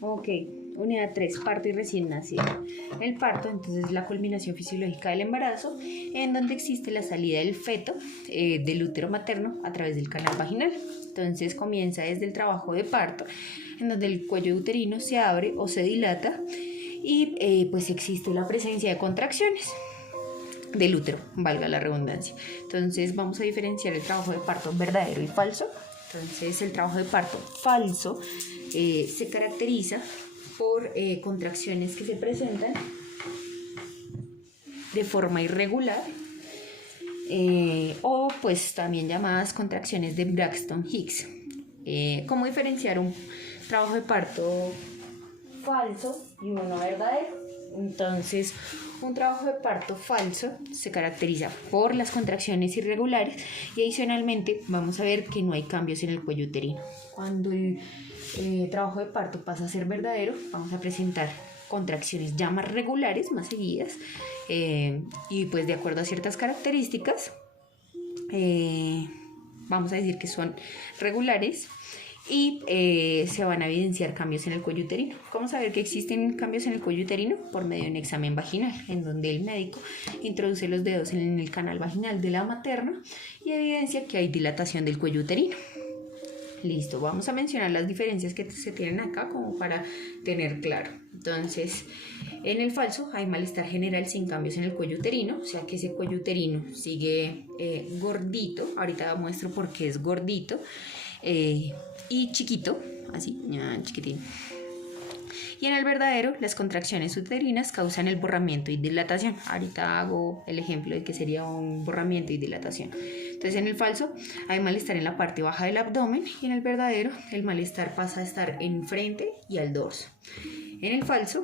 Ok, unidad 3, parto y recién nacido. El parto, entonces, es la culminación fisiológica del embarazo, en donde existe la salida del feto del útero materno a través del canal vaginal. Entonces comienza desde el trabajo de parto, en donde el cuello uterino se abre o se dilata y pues existe la presencia de contracciones del útero, valga la redundancia. Entonces vamos a diferenciar el trabajo de parto verdadero y falso. Entonces el trabajo de parto falso se caracteriza por contracciones que se presentan de forma irregular o pues también llamadas contracciones de Braxton Hicks. ¿Cómo diferenciar un trabajo de parto falso y uno verdadero? Entonces, un trabajo de parto falso se caracteriza por las contracciones irregulares y adicionalmente vamos a ver que no hay cambios en el cuello uterino. Cuando el trabajo de parto pasa a ser verdadero, vamos a presentar contracciones ya más regulares, más seguidas y pues de acuerdo a ciertas características vamos a decir que son regulares y se van a evidenciar cambios en el cuello uterino. ¿Cómo saber que existen cambios en el cuello uterino? Por medio de un examen vaginal, en donde el médico introduce los dedos en el canal vaginal de la materna y evidencia que hay dilatación del cuello uterino. Listo, vamos a mencionar las diferencias que se tienen acá como para tener claro. Entonces, en el falso hay malestar general sin cambios en el cuello uterino, o sea que ese cuello uterino sigue gordito, ahorita muestro por qué es gordito, y chiquito, así, chiquitín. Y en el verdadero, las contracciones uterinas causan el borramiento y dilatación. Ahorita hago el ejemplo de que sería un borramiento y dilatación. Entonces, en el falso hay malestar en la parte baja del abdomen y en el verdadero el malestar pasa a estar enfrente y al dorso. En el falso,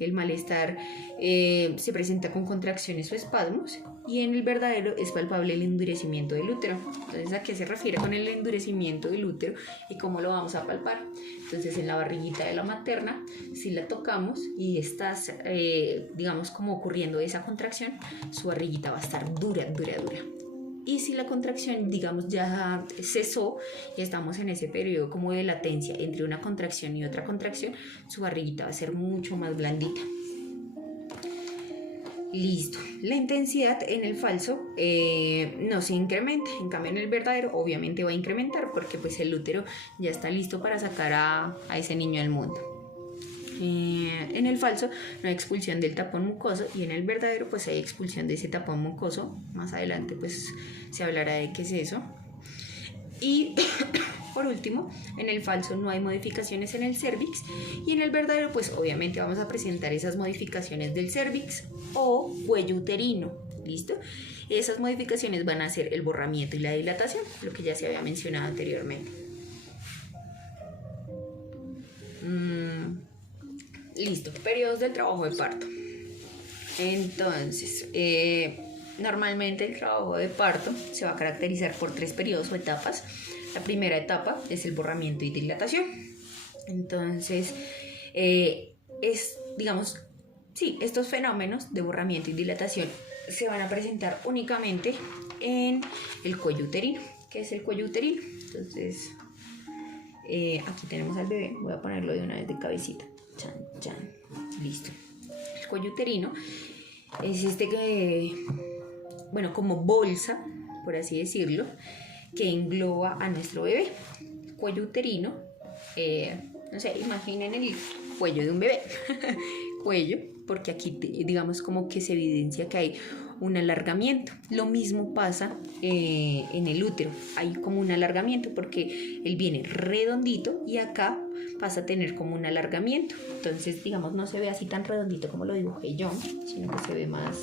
el malestar se presenta con contracciones o espasmos y en el verdadero es palpable el endurecimiento del útero. Entonces, ¿a qué se refiere con el endurecimiento del útero y cómo lo vamos a palpar? Entonces, en la barriguita de la materna, si la tocamos y estás, digamos, como ocurriendo esa contracción, su barriguita va a estar dura. Y si la contracción, digamos, ya cesó y estamos en ese periodo como de latencia entre una contracción y otra contracción, su barriguita va a ser mucho más blandita. Listo. La intensidad en el falso no se incrementa, en cambio en el verdadero obviamente va a incrementar porque pues el útero ya está listo para sacar a ese niño al mundo. En el falso no hay expulsión del tapón mucoso y en el verdadero pues hay expulsión de ese tapón mucoso. Más adelante pues se hablará de qué es eso. Y por último, en el falso no hay modificaciones en el cérvix y en el verdadero pues obviamente vamos a presentar esas modificaciones del cérvix o cuello uterino. ¿Listo? Esas modificaciones van a ser el borramiento y la dilatación, lo que ya se había mencionado anteriormente. Listo, periodos del trabajo de parto. Entonces, normalmente el trabajo de parto se va a caracterizar por 3 periodos o etapas. La primera etapa es el borramiento y dilatación. Entonces, estos fenómenos de borramiento y dilatación se van a presentar únicamente en el cuello uterino. ¿Qué es el cuello uterino? Entonces, aquí tenemos al bebé, voy a ponerlo de una vez de cabecita. Chan, listo. El cuello uterino es como bolsa, por así decirlo, que engloba a nuestro bebé. El cuello uterino, imaginen el cuello de un bebé. Cuello, porque aquí digamos como que se evidencia que hay un alargamiento. Lo mismo pasa en el útero, hay como un alargamiento porque él viene redondito y acá pasa a tener como un alargamiento. Entonces, digamos, no se ve así tan redondito como lo dibujé yo, sino que se ve más,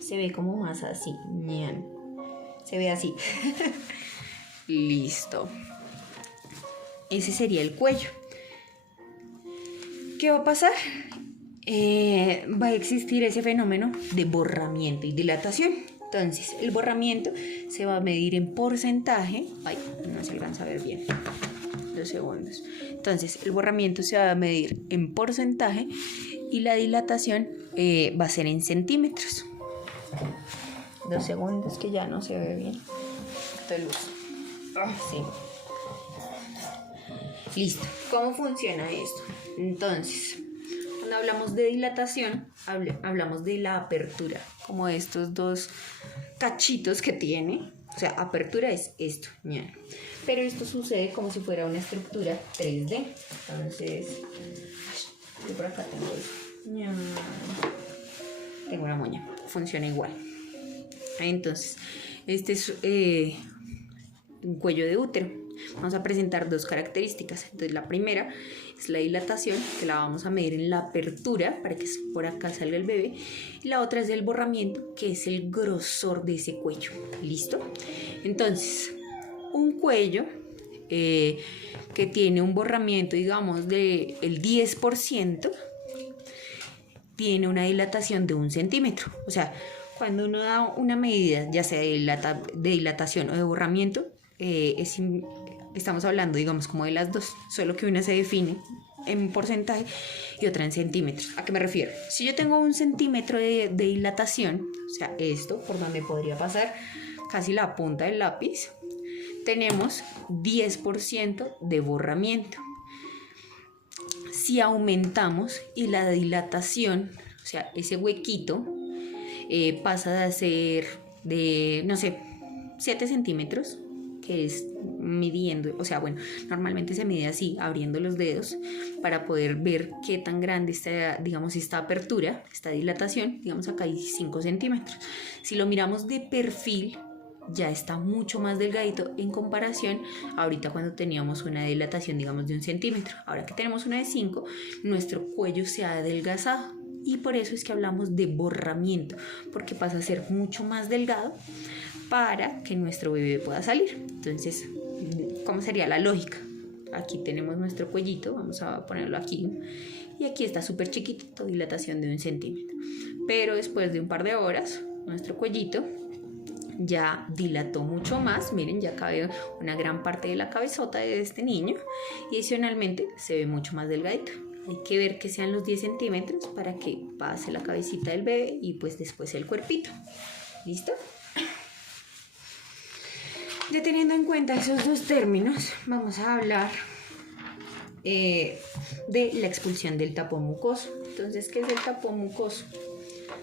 se ve como más así, se ve así. Listo. Ese sería el cuello. ¿Qué va a pasar? Va a existir ese fenómeno de borramiento y dilatación. Entonces, el borramiento se va a medir en porcentaje. Ay, no se alcanza a ver bien. 2 segundos. Entonces, el borramiento se va a medir en porcentaje y la dilatación va a ser en centímetros. 2 segundos que ya no se ve bien. Esta luz. Sí. Listo. ¿Cómo funciona esto? Entonces, cuando hablamos de dilatación, hablamos de la apertura, como estos dos cachitos que tiene. O sea, apertura es esto, ña. Pero esto sucede como si fuera una estructura 3D. Entonces, yo por acá tengo esto. ña. Tengo una moña, funciona igual. Entonces, este es un cuello de útero. Vamos a presentar dos características. Entonces, la primera es la dilatación, que la vamos a medir en la apertura para que por acá salga el bebé. Y la otra es el borramiento, que es el grosor de ese cuello. ¿Listo? Entonces, un cuello que tiene un borramiento, digamos, del 10%, tiene una dilatación de 1 centímetro. O sea, cuando uno da una medida, ya sea de dilatación o de borramiento, estamos hablando, digamos, como de las dos, solo que una se define en porcentaje y otra en centímetros. ¿A qué me refiero? Si yo tengo 1 centímetro de dilatación, o sea, esto por donde podría pasar casi la punta del lápiz, tenemos 10% de borramiento. Si aumentamos y la dilatación, o sea, ese huequito pasa de ser de, no sé, 7 centímetros, que es midiendo, o sea, bueno, normalmente se mide así, abriendo los dedos para poder ver qué tan grande está, digamos, esta apertura, esta dilatación. Digamos, acá hay 5 centímetros. Si lo miramos de perfil, ya está mucho más delgadito en comparación ahorita cuando teníamos una dilatación, digamos, de 1 centímetro. Ahora que tenemos una de 5, nuestro cuello se ha adelgazado y por eso es que hablamos de borramiento, porque pasa a ser mucho más delgado para que nuestro bebé pueda salir. Entonces, ¿cómo sería la lógica? Aquí tenemos nuestro cuellito, vamos a ponerlo aquí, y aquí está súper chiquitito, dilatación de 1 centímetro. Pero después de un par de horas, nuestro cuellito ya dilató mucho más. Miren, ya cabe una gran parte de la cabezota de este niño y adicionalmente se ve mucho más delgadito. Hay que ver que sean los 10 centímetros para que pase la cabecita del bebé y pues después el cuerpito. ¿Listo? Ya teniendo en cuenta esos dos términos, vamos a hablar de la expulsión del tapón mucoso. Entonces, ¿qué es el tapón mucoso?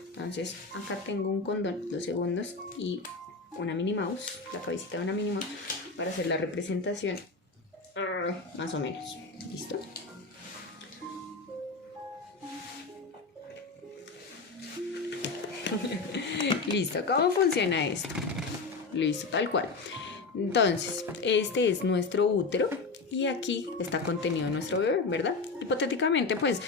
Entonces, acá tengo un condón, 2 segundos, y una Minnie Mouse, la cabecita de una Minnie Mouse, para hacer la representación más o menos. ¿Listo? Listo, ¿cómo funciona esto? Listo, tal cual. Entonces, este es nuestro útero y aquí está contenido nuestro bebé, ¿verdad? Hipotéticamente, pues,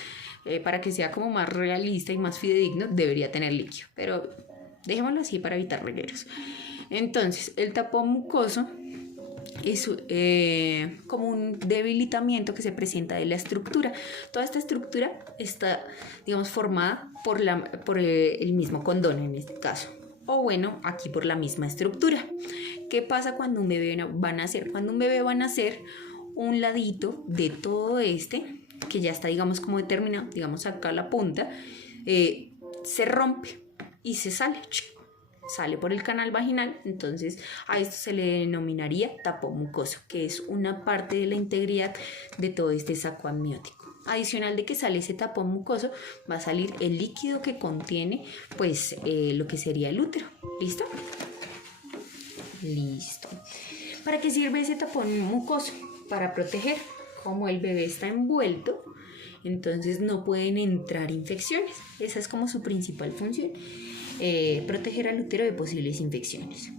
para que sea como más realista y más fidedigno, debería tener líquido, pero dejémoslo así para evitar regueros. Entonces, el tapón mucoso es como un debilitamiento que se presenta de la estructura. Toda esta estructura está, digamos, formada por el mismo condón en este caso. O bueno, aquí por la misma estructura. ¿Qué pasa cuando un bebé va a nacer? Cuando un bebé va a nacer, un ladito de todo este, que ya está, digamos, como determinado, digamos acá la punta, se rompe y se sale por el canal vaginal. Entonces a esto se le denominaría tapón mucoso, que es una parte de la integridad de todo este saco amniótico. Adicional de que sale ese tapón mucoso, va a salir el líquido que contiene, pues, lo que sería el útero. ¿Listo? Listo. ¿Para qué sirve ese tapón mucoso? Para proteger. Como el bebé está envuelto, entonces no pueden entrar infecciones. Esa es como su principal función. Proteger al útero de posibles infecciones.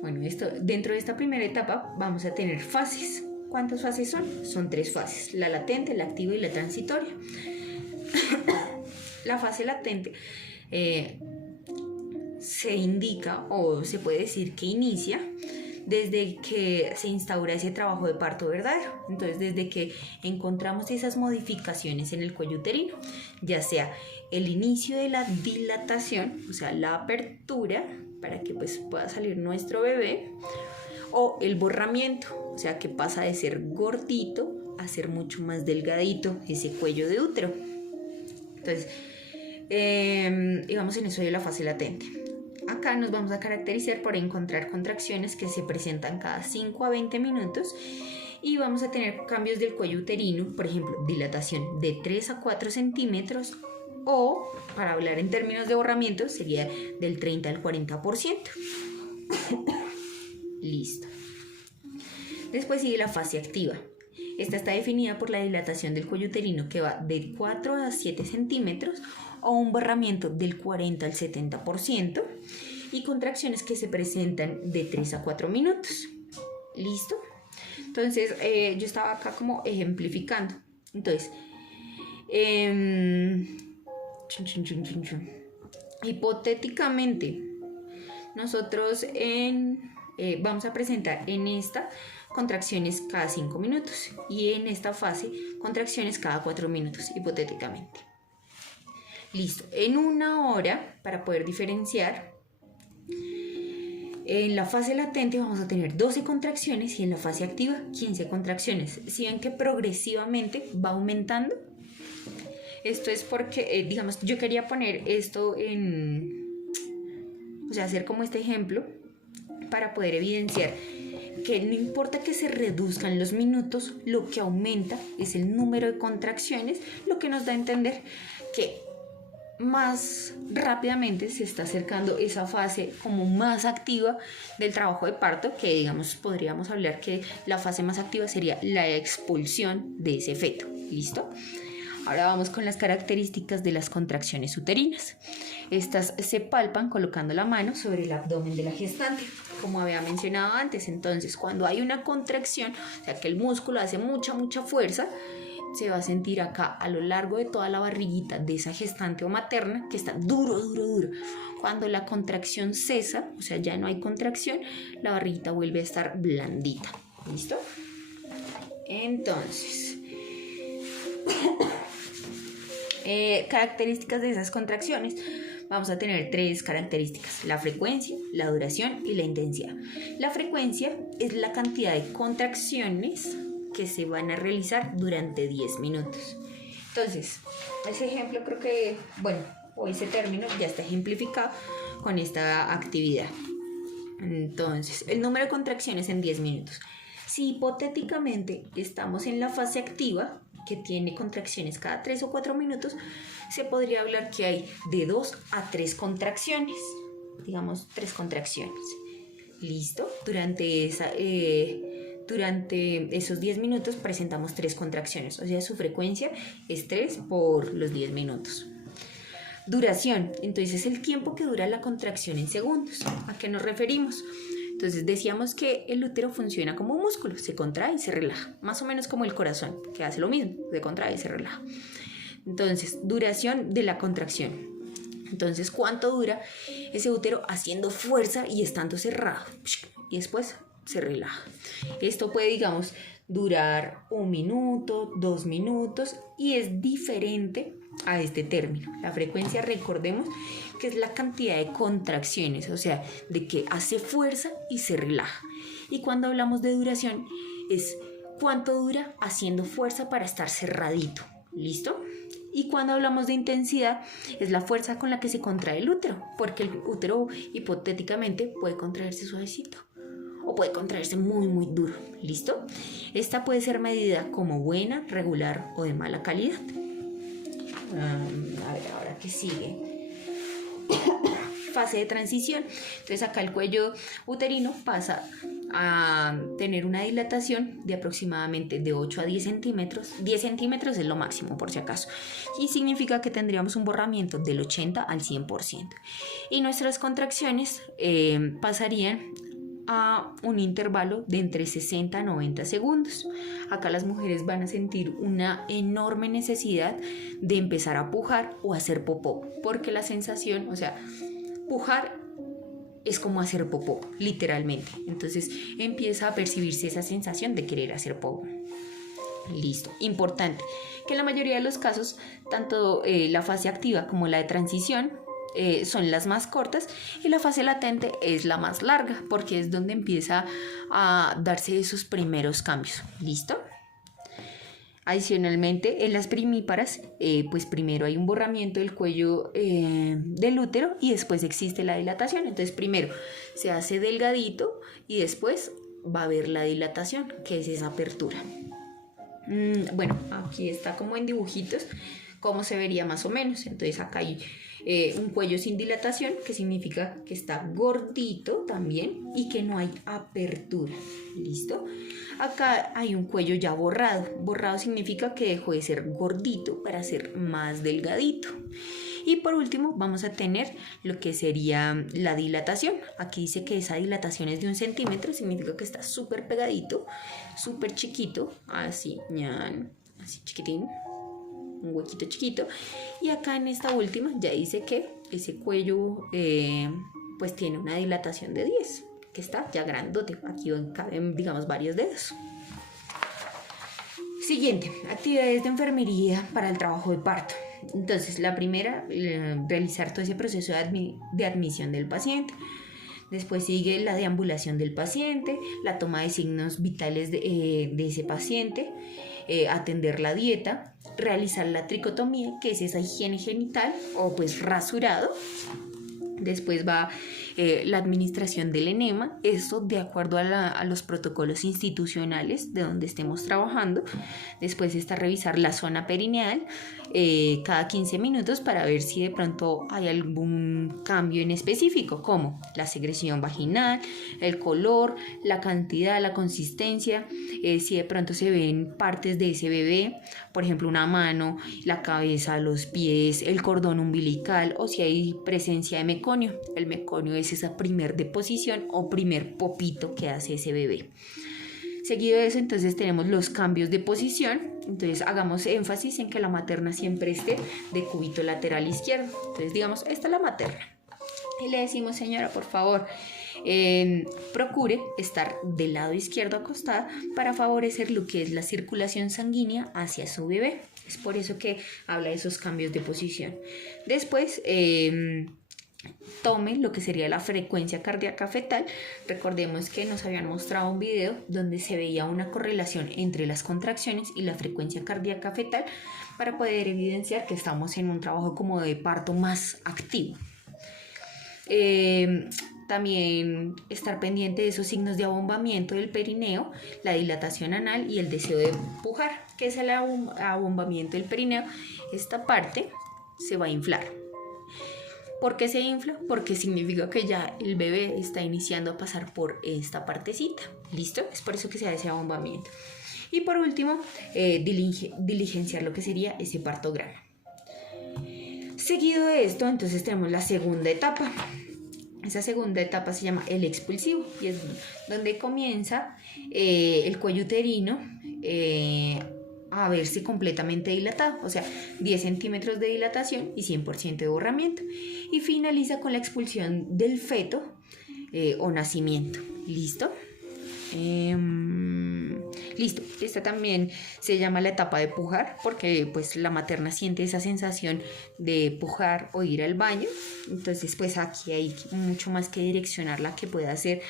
Bueno, dentro de esta primera etapa vamos a tener fases. ¿Cuántas fases son? Son 3 fases: la latente, la activa y la transitoria. La fase latente se indica, o se puede decir que inicia desde que se instaura ese trabajo de parto verdadero. Entonces, desde que encontramos esas modificaciones en el cuello uterino, ya sea el inicio de la dilatación, o sea, la apertura para que pues pueda salir nuestro bebé, o el borramiento, o sea, que pasa de ser gordito a ser mucho más delgadito ese cuello de útero. Entonces, digamos, en eso de la fase latente. Acá nos vamos a caracterizar por encontrar contracciones que se presentan cada 5 a 20 minutos y vamos a tener cambios del cuello uterino, por ejemplo, dilatación de 3 a 4 centímetros o, para hablar en términos de borramiento, sería del 30 al 40%. Listo. Después sigue la fase activa. Esta está definida por la dilatación del cuello uterino que va de 4 a 7 centímetros o un borramiento del 40 al 70% y contracciones que se presentan de 3 a 4 minutos. ¿Listo? Entonces, yo estaba acá como ejemplificando. Entonces, hipotéticamente, nosotros vamos a presentar en esta contracciones cada 5 minutos y en esta fase contracciones cada 4 minutos, hipotéticamente. Listo. En una hora, para poder diferenciar, en la fase latente vamos a tener 12 contracciones y en la fase activa 15 contracciones. Si ven que progresivamente va aumentando, esto es porque, digamos, yo quería poner esto o sea, hacer como este ejemplo para poder evidenciar que no importa que se reduzcan los minutos, lo que aumenta es el número de contracciones, lo que nos da a entender que más rápidamente se está acercando esa fase como más activa del trabajo de parto, que digamos podríamos hablar que la fase más activa sería la expulsión de ese feto. ¿Listo? Ahora vamos con las características de las contracciones uterinas. Estas se palpan colocando la mano sobre el abdomen de la gestante, como había mencionado antes. Entonces, cuando hay una contracción, o sea que el músculo hace mucha fuerza, se va a sentir acá a lo largo de toda la barriguita de esa gestante o materna que está duro. Cuando la contracción cesa, o sea ya no hay contracción, la barriguita vuelve a estar blandita. ¿Listo? Entonces, características de esas contracciones. Vamos a tener 3 características: la frecuencia, la duración y la intensidad. La frecuencia es la cantidad de contracciones que se van a realizar durante 10 minutos. Entonces, ese ejemplo creo que, o ese término ya está ejemplificado con esta actividad. Entonces, el número de contracciones en 10 minutos. Si hipotéticamente estamos en la fase activa, que tiene contracciones cada 3 o 4 minutos, se podría hablar que hay de 2 a 3 contracciones. Digamos, 3 contracciones. ¿Listo? Durante esos 10 minutos presentamos 3 contracciones, o sea, su frecuencia es 3 por los 10 minutos. Duración, entonces es el tiempo que dura la contracción en segundos. ¿A qué nos referimos? Entonces decíamos que el útero funciona como un músculo, se contrae y se relaja, más o menos como el corazón, que hace lo mismo, se contrae y se relaja. Entonces, duración de la contracción. Entonces, ¿cuánto dura ese útero haciendo fuerza y estando cerrado? Y después se relaja. Esto puede, digamos, durar 1 minuto, 2 minutos y es diferente a este término. La frecuencia, recordemos que es la cantidad de contracciones, o sea, de que hace fuerza y se relaja. Y cuando hablamos de duración es cuánto dura haciendo fuerza para estar cerradito. ¿Listo? Y cuando hablamos de intensidad es la fuerza con la que se contrae el útero, porque el útero hipotéticamente puede contraerse suavecito o puede contraerse muy duro. ¿Listo? Esta puede ser medida como buena, regular o de mala calidad. A ver, ahora qué sigue. Fase de transición. Entonces acá el cuello uterino pasa a tener una dilatación de aproximadamente de 8 a 10 centímetros. 10 centímetros es lo máximo, por si acaso. Y significa que tendríamos un borramiento del 80 al 100%. Y nuestras contracciones pasarían a un intervalo de entre 60 a 90 segundos. Acá las mujeres van a sentir una enorme necesidad de empezar a pujar o hacer popó, porque la sensación, o sea, pujar es como hacer popó, literalmente. Entonces empieza a percibirse esa sensación de querer hacer popó. Listo. Importante que en la mayoría de los casos, tanto la fase activa como la de transición son las más cortas y la fase latente es la más larga porque es donde empieza a darse esos primeros cambios. ¿Listo? Adicionalmente, en las primíparas, pues primero hay un borramiento del cuello del útero y después existe la dilatación. Entonces, primero se hace delgadito y después va a haber la dilatación, que es esa apertura. Bueno, aquí está como en dibujitos cómo se vería más o menos. Entonces acá hay un cuello sin dilatación, que significa que está gordito también y que no hay apertura. ¿Listo? Acá hay un cuello ya borrado. Borrado significa que dejó de ser gordito para ser más delgadito. Y por último vamos a tener lo que sería la dilatación. Aquí dice que esa dilatación es de 1 centímetro, significa que está súper pegadito, súper chiquito, así, así chiquitín, un huequito chiquito. Y acá en esta última ya dice que ese cuello pues tiene una dilatación de 10, que está ya grandote. Aquí caben, digamos, varios dedos. Siguiente, actividades de enfermería para el trabajo de parto. Entonces, la primera, realizar todo ese proceso de admisión del paciente. Después sigue la deambulación del paciente, la toma de signos vitales de ese paciente, atender la dieta, realizar la tricotomía, que es esa higiene genital o pues rasurado. Después va la administración del enema, esto de acuerdo a los protocolos institucionales de donde estemos trabajando. Después está revisar la zona perineal cada 15 minutos para ver si de pronto hay algún cambio en específico, como la secreción vaginal, el color, la cantidad, la consistencia, si de pronto se ven partes de ese bebé, por ejemplo una mano, la cabeza, los pies, el cordón umbilical, o si hay presencia de meconio. El meconio es esa primer deposición o primer popito que hace ese bebé. Seguido de eso, entonces tenemos los cambios de posición. Entonces hagamos énfasis en que la materna siempre esté de cúbito lateral izquierdo. Entonces digamos, esta es la materna. Y le decimos, señora, por favor, procure estar del lado izquierdo acostada para favorecer lo que es la circulación sanguínea hacia su bebé. Es por eso que habla de esos cambios de posición. Después, tome lo que sería la frecuencia cardíaca fetal. Recordemos que nos habían mostrado un video donde se veía una correlación entre las contracciones y la frecuencia cardíaca fetal para poder evidenciar que estamos en un trabajo como de parto más activo. También estar pendiente de esos signos de abombamiento del perineo, la dilatación anal y el deseo de pujar. ¿Qué es el abombamiento del perineo? Esta parte se va a inflar. ¿Por qué se infla? Porque significa que ya el bebé está iniciando a pasar por esta partecita. ¿Listo? Es por eso que se da ese abombamiento. Y por último, diligenciar lo que sería ese partograma. Seguido de esto, entonces tenemos la segunda etapa. Esa segunda etapa se llama el expulsivo y es donde comienza el cuello uterino a verse completamente dilatado, o sea, 10 centímetros de dilatación y 100% de borramiento. Y finaliza con la expulsión del feto o nacimiento. ¿Listo? Listo. Esta también se llama la etapa de pujar porque pues la materna siente esa sensación de pujar o ir al baño. Entonces pues aquí hay mucho más que direccionarla que pueda hacer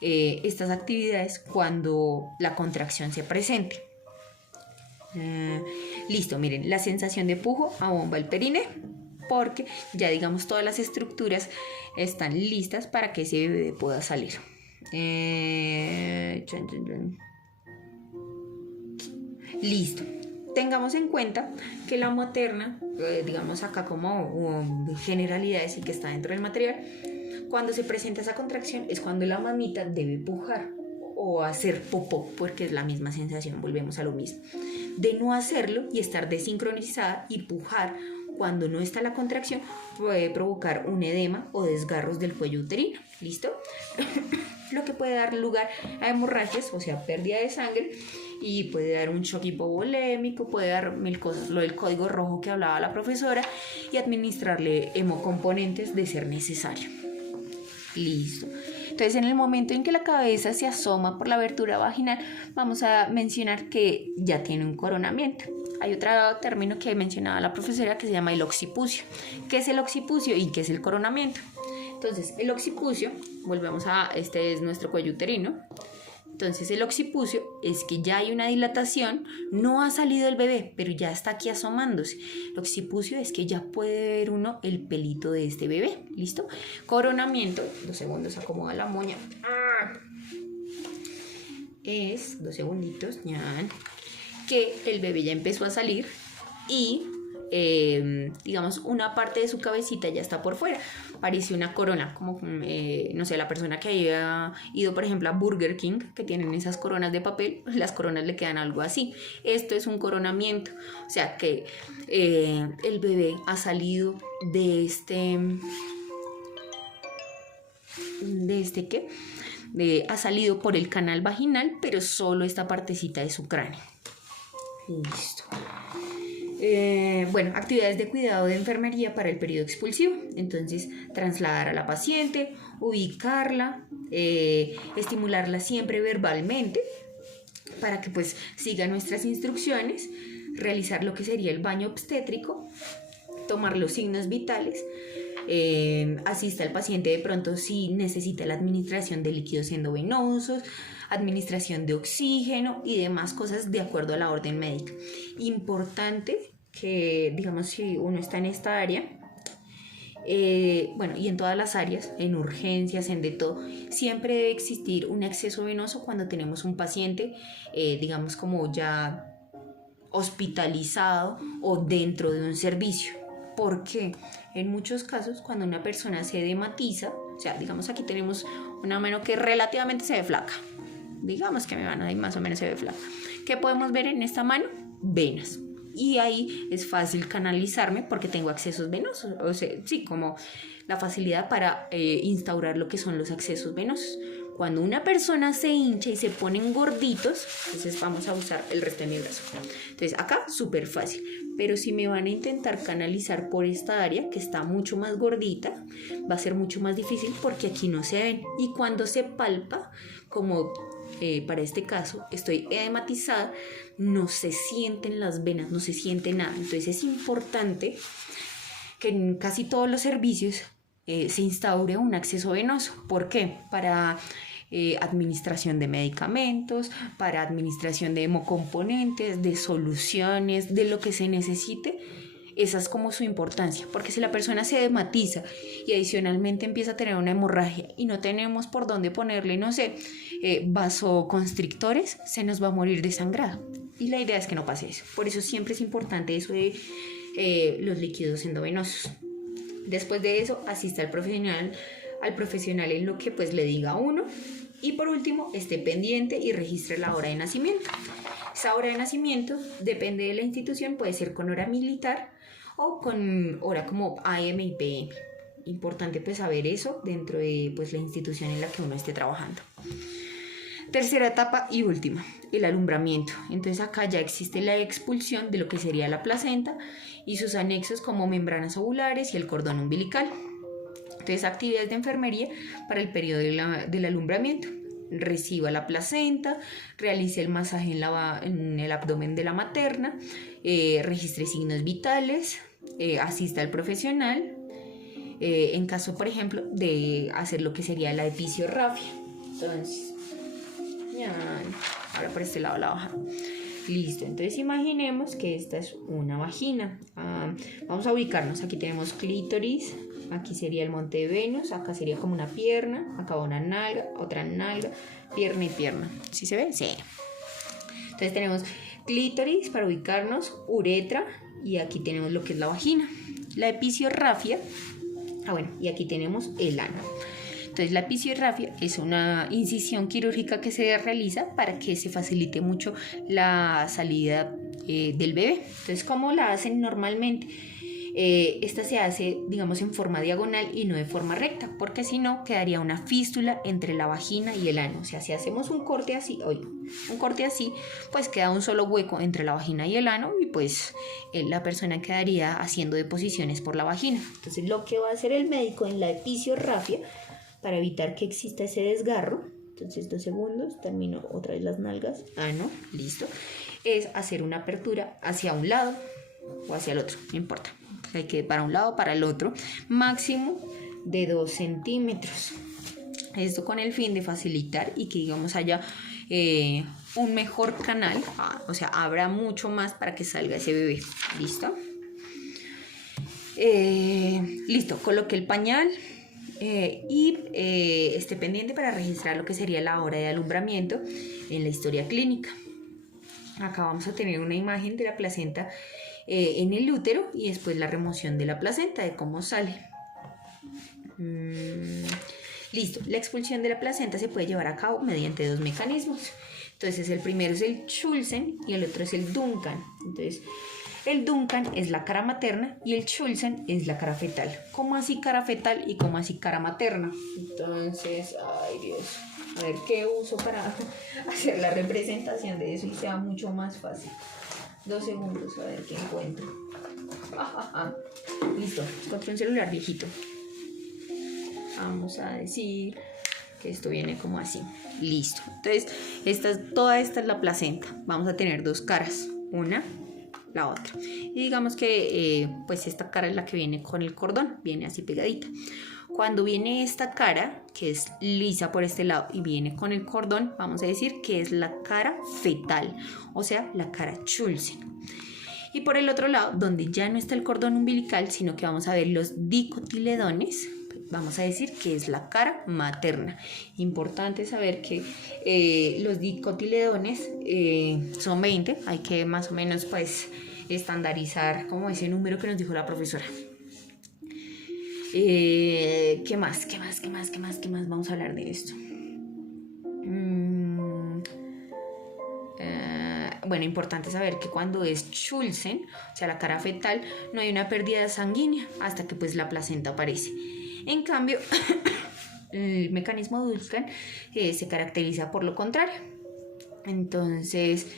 estas actividades cuando la contracción se presente. Listo, miren, la sensación de pujo abomba el perine porque ya digamos todas las estructuras están listas para que ese bebé pueda salir. Listo. Tengamos en cuenta que la materna, digamos acá como generalidades y que está dentro del material, cuando se presenta esa contracción es cuando la mamita debe pujar o hacer popó, porque es la misma sensación, volvemos a lo mismo. De no hacerlo y estar desincronizada y pujar cuando no está la contracción puede provocar un edema o desgarros del cuello uterino. ¿Listo? Lo que puede dar lugar a hemorragias, o sea, pérdida de sangre, y puede dar un shock hipovolémico, puede dar mil cosas, lo del código rojo que hablaba la profesora, y administrarle hemocomponentes de ser necesario. Listo. Entonces, en el momento en que la cabeza se asoma por la abertura vaginal, vamos a mencionar que ya tiene un coronamiento. Hay otro término que mencionaba la profesora que se llama el occipucio. ¿Qué es el occipucio y qué es el coronamiento? Entonces, el occipucio, volvemos a, este es nuestro cuello uterino. Entonces, el occipucio es que ya hay una dilatación, no ha salido el bebé, pero ya está aquí asomándose. El occipucio es que ya puede ver uno el pelito de este bebé. ¿Listo? Coronamiento, 2 segundos, acomoda la moña. es, 2 segunditos, que el bebé ya empezó a salir y digamos una parte de su cabecita ya está por fuera, parece una corona, como no sé, la persona que haya ido por ejemplo a Burger King, que tienen esas coronas de papel, las coronas le quedan algo así. Esto es un coronamiento, o sea que el bebé ha salido de ha salido por el canal vaginal, pero solo esta partecita de su cráneo. Listo. Bueno, actividades de cuidado de enfermería para el periodo expulsivo. Entonces, trasladar a la paciente, ubicarla, estimularla siempre verbalmente para que pues siga nuestras instrucciones, realizar lo que sería el baño obstétrico, tomar los signos vitales, asista al paciente de pronto si necesita la administración de líquidos endovenosos, administración de oxígeno y demás cosas de acuerdo a la orden médica. Importante que, digamos, si uno está en esta área, bueno, y en todas las áreas, en urgencias, en de todo, siempre debe existir un acceso venoso cuando tenemos un paciente, digamos, como ya hospitalizado o dentro de un servicio. Porque en muchos casos, cuando una persona se dematiza, o sea, digamos, aquí tenemos una mano que relativamente se ve flaca, digamos que mi mano ahí más o menos se ve flaca. ¿Qué podemos ver en esta mano? Venas. Y ahí es fácil canalizarme porque tengo accesos venosos, o sea, sí, como la facilidad para instaurar lo que son los accesos venosos. Cuando una persona se hincha y se ponen gorditos, entonces vamos a usar el resto de mi brazo. Entonces acá súper fácil, pero si me van a intentar canalizar por esta área que está mucho más gordita, va a ser mucho más difícil porque aquí no se ven. Y cuando se palpa, como para este caso estoy edematizada, no se sienten las venas, no se siente nada. Entonces es importante que en casi todos los servicios se instaure un acceso venoso. ¿Por qué? Para administración de medicamentos, para administración de hemocomponentes, de soluciones, de lo que se necesite. Esa es como su importancia, porque si la persona se dematiza y adicionalmente empieza a tener una hemorragia y no tenemos por dónde ponerle, no sé, vasoconstrictores, se nos va a morir desangrado. Y la idea es que no pase eso. Por eso siempre es importante eso de los líquidos endovenosos. Después de eso, asista al profesional en lo que pues le diga a uno. Y por último, esté pendiente y registre la hora de nacimiento. Esa hora de nacimiento depende de la institución, puede ser con hora militar o con hora como AM y PM. Importante pues saber eso dentro de pues la institución en la que uno esté trabajando. Tercera etapa y última, el alumbramiento. Entonces acá ya existe la expulsión de lo que sería la placenta y sus anexos como membranas ovulares y el cordón umbilical. Entonces, actividades de enfermería para el periodo del alumbramiento. Reciba la placenta, realice el masaje en el abdomen de la materna, registre signos vitales, asista al profesional, en caso, por ejemplo, de hacer lo que sería la episiorrafia. Entonces, ahora por este lado la baja. Listo, entonces imaginemos que esta es una vagina. Vamos a ubicarnos, aquí tenemos clítoris, aquí sería el monte de Venus, acá sería como una pierna, acá una nalga, otra nalga, pierna y pierna. ¿Sí se ve? Sí. Entonces tenemos clítoris para ubicarnos, uretra, y aquí tenemos lo que es la vagina. La episiorrafia, y aquí tenemos el ano. Entonces la episiorrafia es una incisión quirúrgica que se realiza para que se facilite mucho la salida del bebé. Entonces, ¿cómo la hacen normalmente? Esta se hace, digamos, en forma diagonal y no de forma recta, porque si no quedaría una fístula entre la vagina y el ano. O sea, si hacemos un corte así, pues queda un solo hueco entre la vagina y el ano y pues la persona quedaría haciendo deposiciones por la vagina. Entonces, lo que va a hacer el médico en la episiorrafia para evitar que exista ese desgarro, entonces 2 segundos, termino otra vez las nalgas, listo, es hacer una apertura hacia un lado o hacia el otro, no importa, hay que para un lado o para el otro, máximo de 2 centímetros. Esto con el fin de facilitar y que digamos haya un mejor canal, o sea, habrá mucho más para que salga ese bebé. ¿Listo? Listo, coloqué el pañal. esté pendiente para registrar lo que sería la hora de alumbramiento en la historia clínica. Acá vamos a tener una imagen de la placenta en el útero y después la remoción de la placenta, de cómo sale. Listo, la expulsión de la placenta se puede llevar a cabo mediante dos mecanismos. Entonces el primero es el Schulzen y el otro es el Duncan. Entonces el Duncan es la cara materna y el Schulzen es la cara fetal. ¿Cómo así cara fetal y cómo así cara materna? Entonces, ay Dios, a ver qué uso para hacer la representación de eso y sea mucho más fácil. 2 segundos, a ver qué encuentro. Listo, encontré un celular viejito. Vamos a decir que esto viene como así. Listo. Entonces, toda esta es la placenta. Vamos a tener dos caras. Una, la otra. Y digamos que pues esta cara es la que viene con el cordón. Viene así pegadita. Cuando viene esta cara, que es lisa por este lado y viene con el cordón, vamos a decir que es la cara fetal. O sea, la cara Schulzen. Y por el otro lado, donde ya no está el cordón umbilical, sino que vamos a ver los dicotiledones, vamos a decir que es la cara materna. Importante saber que los dicotiledones son 20. Hay que más o menos pues estandarizar como ese número que nos dijo la profesora. ¿Qué más? Vamos a hablar de esto. Bueno, importante saber que cuando es Schulzen, o sea la cara fetal, no hay una pérdida sanguínea hasta que pues la placenta aparece. En cambio, el mecanismo Duncan se caracteriza por lo contrario. Entonces,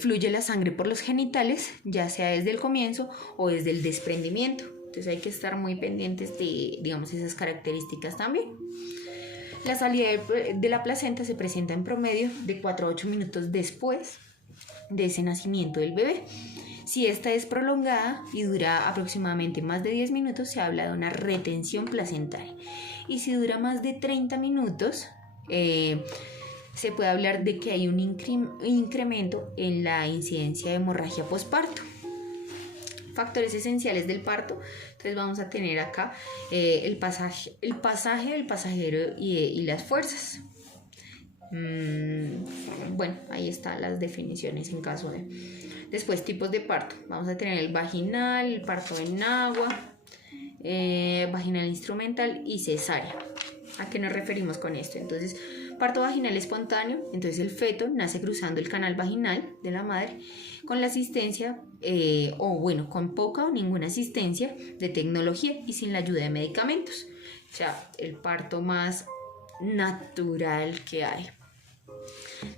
fluye la sangre por los genitales, ya sea desde el comienzo o desde el desprendimiento. Entonces hay que estar muy pendientes de, digamos, esas características también. La salida de la placenta se presenta en promedio de 4 a 8 minutos después de ese nacimiento del bebé. Si esta es prolongada y dura aproximadamente más de 10 minutos, se habla de una retención placentaria. Y si dura más de 30 minutos, se puede hablar de que hay un incremento en la incidencia de hemorragia posparto. Factores esenciales del parto. Entonces vamos a tener acá el pasaje del pasajero y las fuerzas. Bueno, ahí están las definiciones en caso de... Después, tipos de parto. Vamos a tener el vaginal, el parto en agua, vaginal instrumental y cesárea. ¿A qué nos referimos con esto? Entonces, parto vaginal espontáneo. Entonces, el feto nace cruzando el canal vaginal de la madre con la asistencia, con poca o ninguna asistencia de tecnología y sin la ayuda de medicamentos. O sea, el parto más natural que hay.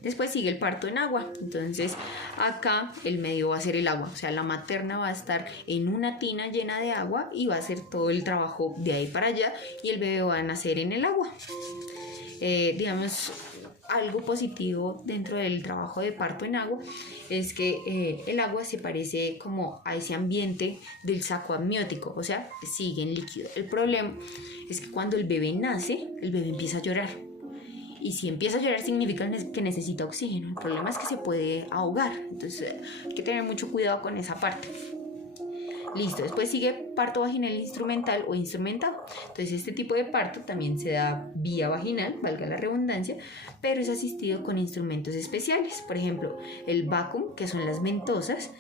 Después sigue el parto en agua. Entonces acá el medio va a ser el agua, o sea la materna va a estar en una tina llena de agua y va a hacer todo el trabajo de ahí para allá y el bebé va a nacer en el agua. Digamos, algo positivo dentro del trabajo de parto en agua es que el agua se parece como a ese ambiente del saco amniótico, o sea, sigue en líquido. El problema es que cuando el bebé nace, el bebé empieza a llorar. Y si empieza a llorar significa que necesita oxígeno. El problema es que se puede ahogar. Entonces hay que tener mucho cuidado con esa parte. Listo, después sigue parto vaginal instrumental o instrumentado. Entonces este tipo de parto también se da vía vaginal, valga la redundancia, pero es asistido con instrumentos especiales. Por ejemplo, el vacuum, que son las ventosas,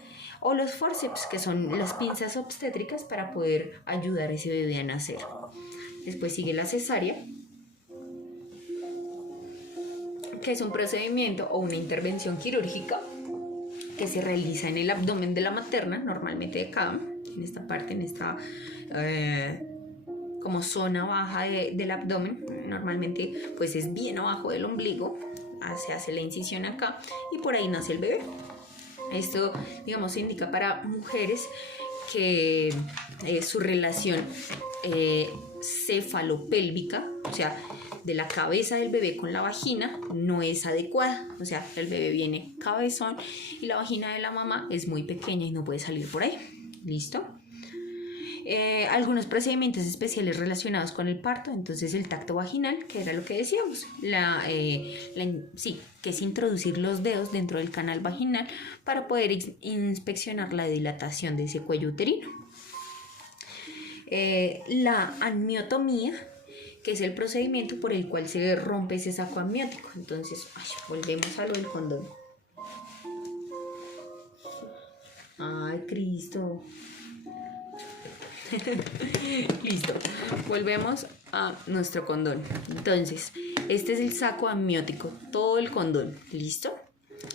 o los forceps, que son las pinzas obstétricas para poder ayudar a ese bebé a nacer. Después sigue la cesárea, que es un procedimiento o una intervención quirúrgica que se realiza en el abdomen de la materna, normalmente de acá, en esta parte, en esta como zona baja del abdomen, normalmente pues es bien abajo del ombligo, se hace la incisión acá y por ahí nace el bebé. Esto, digamos, se indica para mujeres que su relación cefalopélvica, o sea, de la cabeza del bebé con la vagina no es adecuada, o sea, el bebé viene cabezón y la vagina de la mamá es muy pequeña y no puede salir por ahí. ¿Listo? Algunos procedimientos especiales relacionados con el parto, entonces el tacto vaginal, que era lo que decíamos, que es introducir los dedos dentro del canal vaginal para poder inspeccionar la dilatación de ese cuello uterino. La amniotomía que es el procedimiento por el cual se rompe ese saco amniótico. Entonces, volvemos a lo del condón. Ay, Cristo. Listo, volvemos a nuestro condón. Entonces, este es el saco amniótico, todo el condón, ¿listo?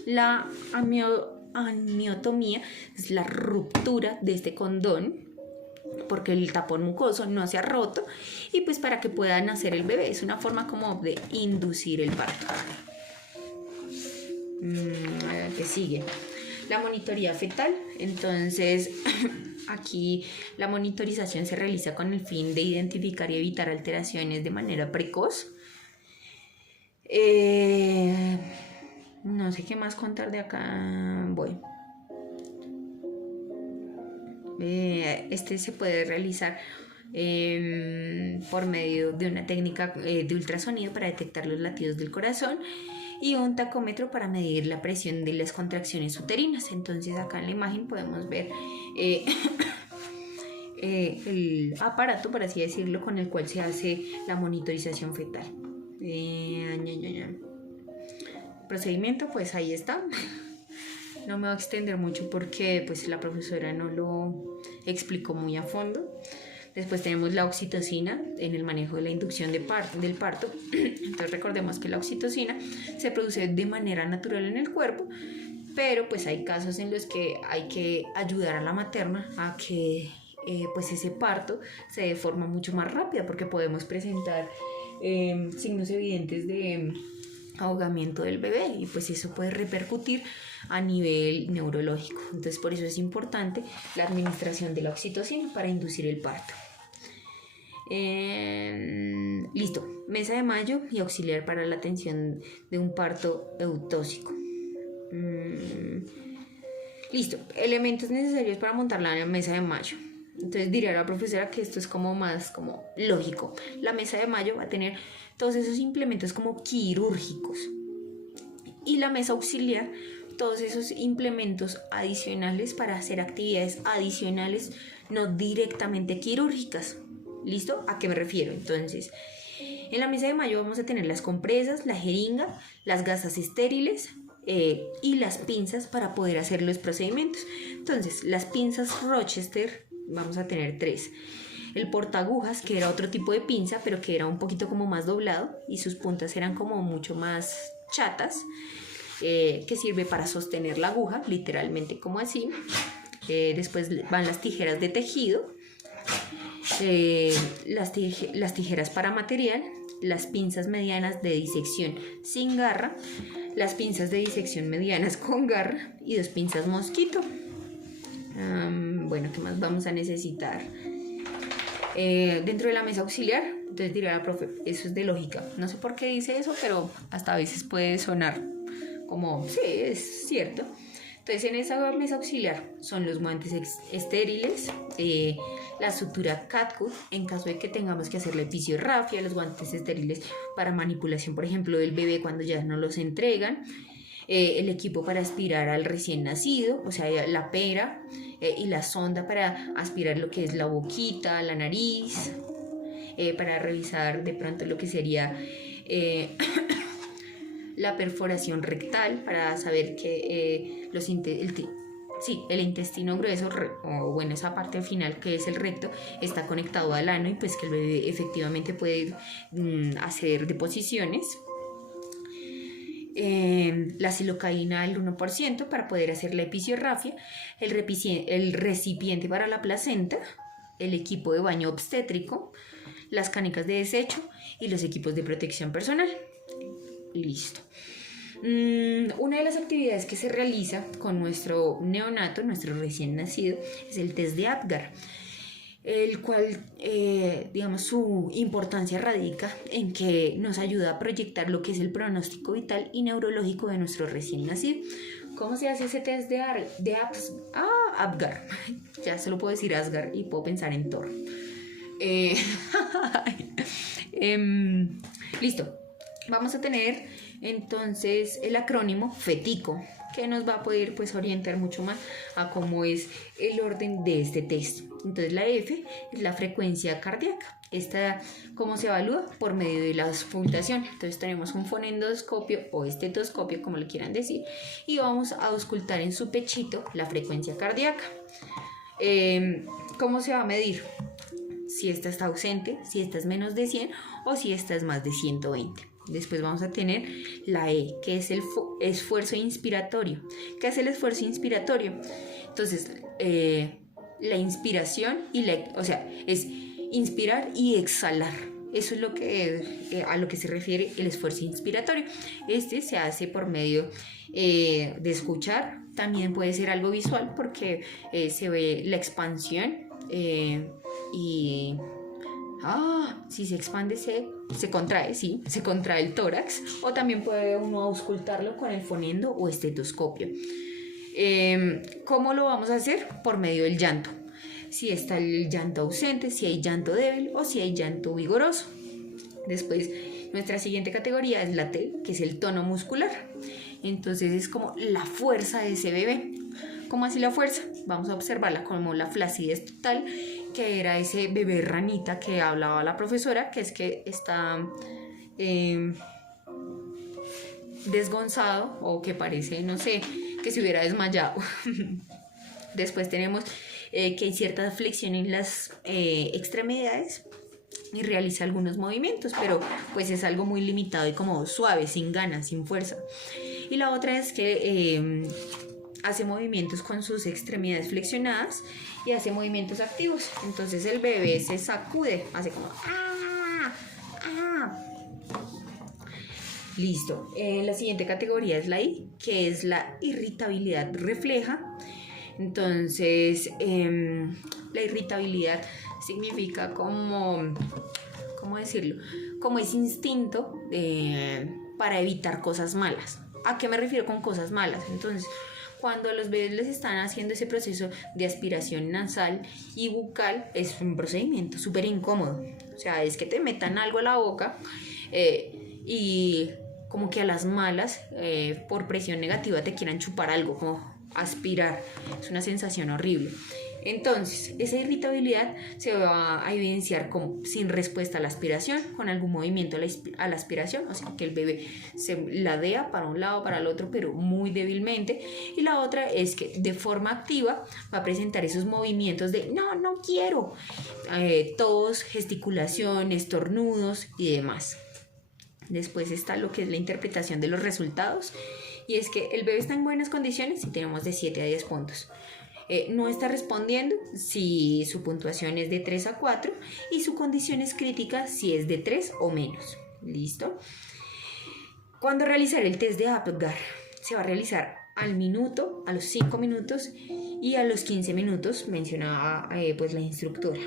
La amniotomía es la ruptura de este condón porque el tapón mucoso no se ha roto y pues para que pueda nacer el bebé. Es una forma como de inducir el parto. ¿Qué sigue? La monitoría fetal. Entonces aquí la monitorización se realiza con el fin de identificar y evitar alteraciones de manera precoz. No sé qué más contar de acá. Voy. Este se puede realizar por medio de una técnica de ultrasonido para detectar los latidos del corazón y un tacómetro para medir la presión de las contracciones uterinas. Entonces acá en la imagen podemos ver el aparato, por así decirlo, con el cual se hace la monitorización fetal. Procedimiento, pues ahí está. No me voy a extender mucho porque pues la profesora no lo explicó muy a fondo. Después tenemos la oxitocina en el manejo de la inducción del parto. Entonces recordemos que la oxitocina se produce de manera natural en el cuerpo, pero pues hay casos en los que hay que ayudar a la materna a que pues ese parto se dé de forma mucho más rápida, porque podemos presentar signos evidentes de ahogamiento del bebé y pues eso puede repercutir a nivel neurológico. Entonces por eso es importante la administración de la oxitocina para inducir el parto. Listo, mesa de Mayo y auxiliar para la atención de un parto eutóxico. Listo, elementos necesarios para montar la mesa de Mayo. Entonces diría la profesora que esto es como más como lógico. La mesa de Mayo va a tener todos esos implementos como quirúrgicos y la mesa auxiliar todos esos implementos adicionales para hacer actividades adicionales no directamente quirúrgicas. ¿Listo? ¿A qué me refiero? Entonces, en la mesa de Mayo vamos a tener las compresas, la jeringa, las gasas estériles y las pinzas para poder hacer los procedimientos. Entonces, las pinzas Rochester vamos a tener 3. El portaagujas, que era otro tipo de pinza, pero que era un poquito como más doblado y sus puntas eran como mucho más chatas, que sirve para sostener la aguja, literalmente como así. Después van las tijeras de tejido, las tijeras para material, las pinzas medianas de disección sin garra, las pinzas de disección medianas con garra y 2 pinzas mosquito. Bueno, ¿qué más vamos a necesitar? Dentro de la mesa auxiliar, entonces dirá la profe, eso es de lógica. No sé por qué dice eso, pero hasta a veces puede sonar como, sí, es cierto. Entonces en esa mesa auxiliar son los guantes estériles, la sutura Catcut en caso de que tengamos que hacerle fisiorrafia, los guantes estériles para manipulación, por ejemplo, del bebé cuando ya no los entregan, el equipo para aspirar al recién nacido, o sea, la pera y la sonda para aspirar lo que es la boquita, la nariz, para revisar de pronto lo que sería la perforación rectal para saber que el intestino grueso, o bueno, esa parte final que es el recto, está conectado al ano y pues que el bebé efectivamente puede hacer deposiciones. La silocaína al 1% para poder hacer la episiorrafia, el recipiente para la placenta, el equipo de baño obstétrico, las canicas de desecho y los equipos de protección personal. Listo. Una de las actividades que se realiza con nuestro neonato, nuestro recién nacido, es el test de Apgar, el cual, digamos, su importancia radica en que nos ayuda a proyectar lo que es el pronóstico vital y neurológico de nuestro recién nacido. ¿Cómo se hace ese test de Apgar? Ya se lo puedo decir Asgar y puedo pensar en Thor. Listo. Vamos a tener entonces el acrónimo FETICO, que nos va a poder pues orientar mucho más a cómo es el orden de este test. Entonces la F es la frecuencia cardíaca. Esta, ¿cómo se evalúa? Por medio de la auscultación. Entonces tenemos un fonendoscopio o estetoscopio, como le quieran decir, y vamos a auscultar en su pechito la frecuencia cardíaca. ¿Cómo se va a medir? Si esta está ausente, si esta es menos de 100 o si esta es más de 120. Después vamos a tener la E, que es el esfuerzo inspiratorio. ¿Qué es el esfuerzo inspiratorio? Entonces, la inspiración es inspirar y exhalar. Eso es lo que, a lo que se refiere el esfuerzo inspiratorio. Este se hace por medio de escuchar. También puede ser algo visual porque se ve la expansión si se expande se contrae, sí, se contrae el tórax, o también puede uno auscultarlo con el fonendo o estetoscopio. ¿Cómo lo vamos a hacer? Por medio del llanto. Si está el llanto ausente, si hay llanto débil o si hay llanto vigoroso. Después, nuestra siguiente categoría es la T, que es el tono muscular. Entonces es como la fuerza de ese bebé. ¿Cómo así la fuerza? Vamos a observarla como la flacidez total, que era ese bebé ranita que hablaba la profesora, que es que está desgonzado o que parece, no sé, que se hubiera desmayado. Después tenemos que hay cierta flexión en las extremidades y realiza algunos movimientos, pero pues es algo muy limitado y como suave, sin ganas, sin fuerza. Y la otra es que hace movimientos con sus extremidades flexionadas y hace movimientos activos. Entonces el bebé se sacude, hace como ¡ah! ¡ah! Listo. La siguiente categoría es la I, que es la irritabilidad refleja. Entonces la irritabilidad significa como, ¿cómo decirlo? Como ese instinto para evitar cosas malas. ¿A qué me refiero con cosas malas? Entonces, cuando a los bebés les están haciendo ese proceso de aspiración nasal y bucal, es un procedimiento súper incómodo. O sea, es que te metan algo a la boca y como que a las malas, por presión negativa, te quieran chupar algo, como aspirar. Es una sensación horrible. Entonces, esa irritabilidad se va a evidenciar como sin respuesta a la aspiración, con algún movimiento a la aspiración, o sea, que el bebé se ladea para un lado, para el otro, pero muy débilmente. Y la otra es que de forma activa va a presentar esos movimientos de no quiero, tos, gesticulación, estornudos y demás. Después está lo que es la interpretación de los resultados, y es que el bebé está en buenas condiciones si tenemos de 7 a 10 puntos. No está respondiendo si su puntuación es de 3 a 4 y su condición es crítica si es de 3 o menos. ¿Listo? ¿Cuándo realizar el test de Apgar? Se va a realizar al minuto, a los 5 minutos y a los 15 minutos, mencionaba pues la instructora.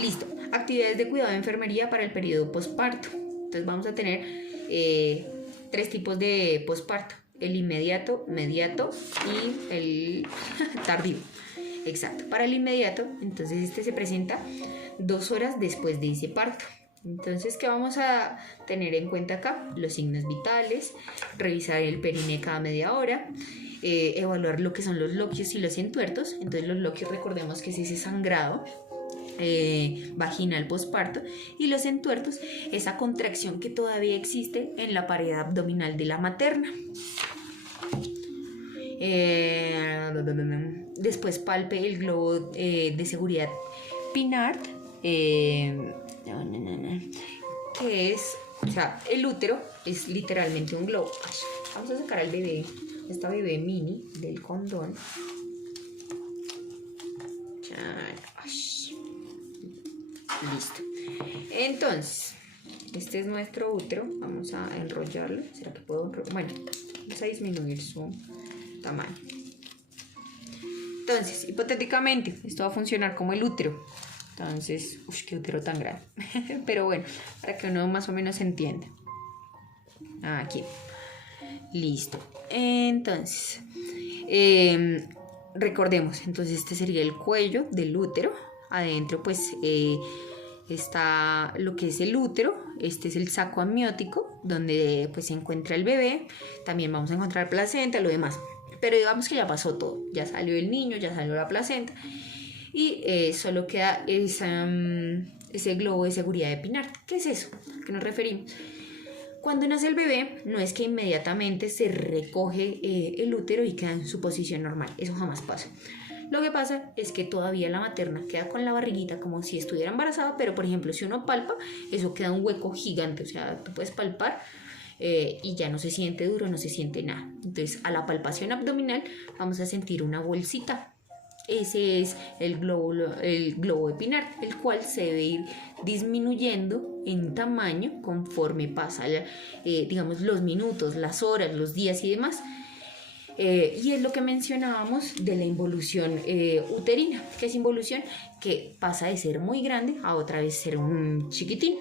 Listo. Actividades de cuidado de enfermería para el periodo posparto. Entonces vamos a tener 3 tipos de posparto: el inmediato, mediato y el tardío. Exacto. Para el inmediato, entonces este se presenta 2 horas después de ese parto. Entonces, ¿qué vamos a tener en cuenta acá? Los signos vitales, revisar el perine cada media hora, evaluar lo que son los loquios y los entuertos. Entonces, los loquios, recordemos que es ese sangrado vaginal posparto, y los entuertos, esa contracción que todavía existe en la pared abdominal de la materna. Después palpe el globo de seguridad Pinard, que es, o sea, el útero es literalmente un globo. Vamos a sacar al bebé, esta bebé mini del condón. Listo. Entonces, este es nuestro útero. Vamos a enrollarlo. ¿Será que puedo enrollar? Bueno, vamos a disminuir su tamaño. Entonces, hipotéticamente, esto va a funcionar como el útero. Entonces, qué útero tan grande. Pero bueno, para que uno más o menos entienda. Aquí. Listo. Entonces, recordemos, entonces este sería el cuello del útero. Adentro pues está lo que es el útero. Este es el saco amniótico, donde pues se encuentra el bebé, también vamos a encontrar placenta, lo demás. Pero digamos que ya pasó todo, ya salió el niño, ya salió la placenta y solo queda ese globo de seguridad de Pinart. ¿Qué es eso? ¿A qué nos referimos? Cuando nace el bebé, no es que inmediatamente se recoge el útero y queda en su posición normal, eso jamás pasa. Lo que pasa es que todavía la materna queda con la barriguita como si estuviera embarazada, pero por ejemplo si uno palpa, eso queda un hueco gigante, o sea, tú puedes palpar y ya no se siente duro, no se siente nada. Entonces a la palpación abdominal vamos a sentir una bolsita. Ese es el globo de Pinart, el cual se debe ir disminuyendo en tamaño conforme pasa, digamos, los minutos, las horas, los días y demás. Y es lo que mencionábamos de la involución uterina. ¿Qué es involución? Que pasa de ser muy grande a otra vez ser un chiquitín.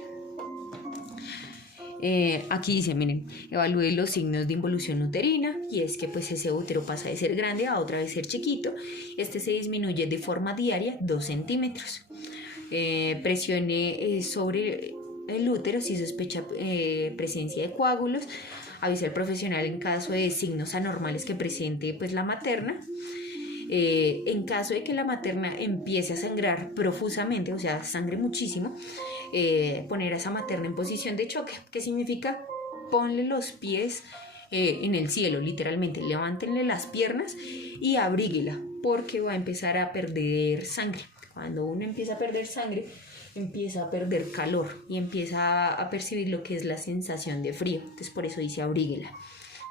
Aquí dice, miren, evalúe los signos de involución uterina y es que pues ese útero pasa de ser grande a otra vez ser chiquito. Este se disminuye de forma diaria 2 centímetros. Presione sobre el útero si sospecha presencia de coágulos. Avise al profesional en caso de signos anormales que presente pues la materna. En caso de que la materna empiece a sangrar profusamente, o sea, sangre muchísimo, poner a esa materna en posición de choque. ¿Qué significa? Ponle los pies en el cielo, literalmente, levántenle las piernas y abríguela, porque va a empezar a perder sangre. Cuando uno empieza a perder sangre, empieza a perder calor y empieza a percibir lo que es la sensación de frío. Entonces por eso dice abríguela.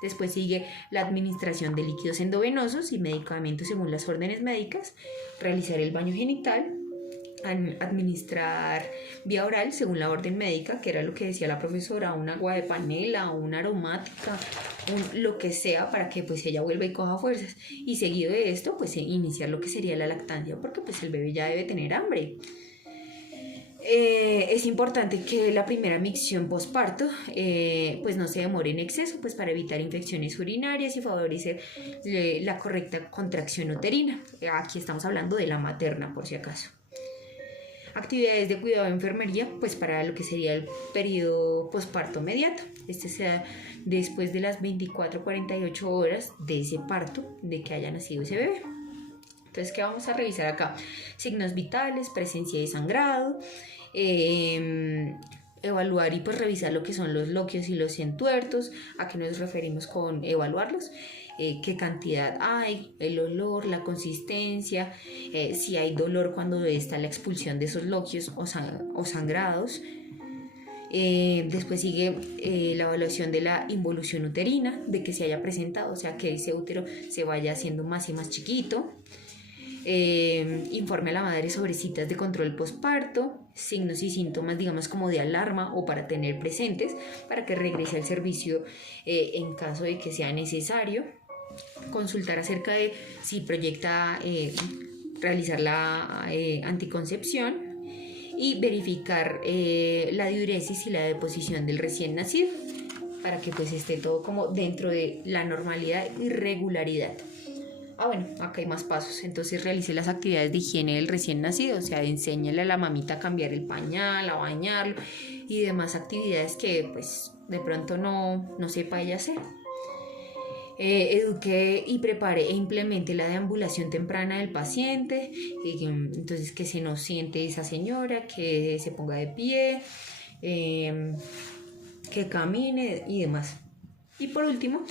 Después sigue la administración de líquidos endovenosos y medicamentos según las órdenes médicas, realizar el baño genital, administrar vía oral según la orden médica, que era lo que decía la profesora, un agua de panela, una aromática, lo que sea para que pues ella vuelva y coja fuerzas. Y seguido de esto pues iniciar lo que sería la lactancia, porque pues el bebé ya debe tener hambre. Es importante que la primera micción posparto pues no se demore en exceso, pues para evitar infecciones urinarias y favorecer la correcta contracción uterina. Aquí estamos hablando de la materna, por si acaso. Actividades de cuidado de enfermería, pues para lo que sería el periodo posparto inmediato. Este sea después de las 24-48 horas de ese parto, de que haya nacido ese bebé. Entonces, ¿qué vamos a revisar acá? Signos vitales, presencia de sangrado, evaluar y pues revisar lo que son los loquios y los entuertos. ¿A qué nos referimos con evaluarlos? Qué cantidad hay, el olor, la consistencia, si hay dolor cuando está la expulsión de esos loquios o sangrados. Después sigue la evaluación de la involución uterina, de que se haya presentado, o sea que ese útero se vaya haciendo más y más chiquito. Informe a la madre sobre citas de control posparto, signos y síntomas, digamos como de alarma o para tener presentes, para que regrese al servicio en caso de que sea necesario. Consultar acerca de si proyecta realizar la anticoncepción y verificar la diuresis y la deposición del recién nacido, para que pues esté todo como dentro de la normalidad y regularidad. Bueno, acá hay más pasos. Entonces realice las actividades de higiene del recién nacido, o sea, enséñale a la mamita a cambiar el pañal, a bañarlo y demás actividades que pues de pronto no sepa ella hacer. Eduque y prepare e implemente la deambulación temprana del paciente, entonces que se nos siente esa señora, que se ponga de pie, que camine y demás. Y por último,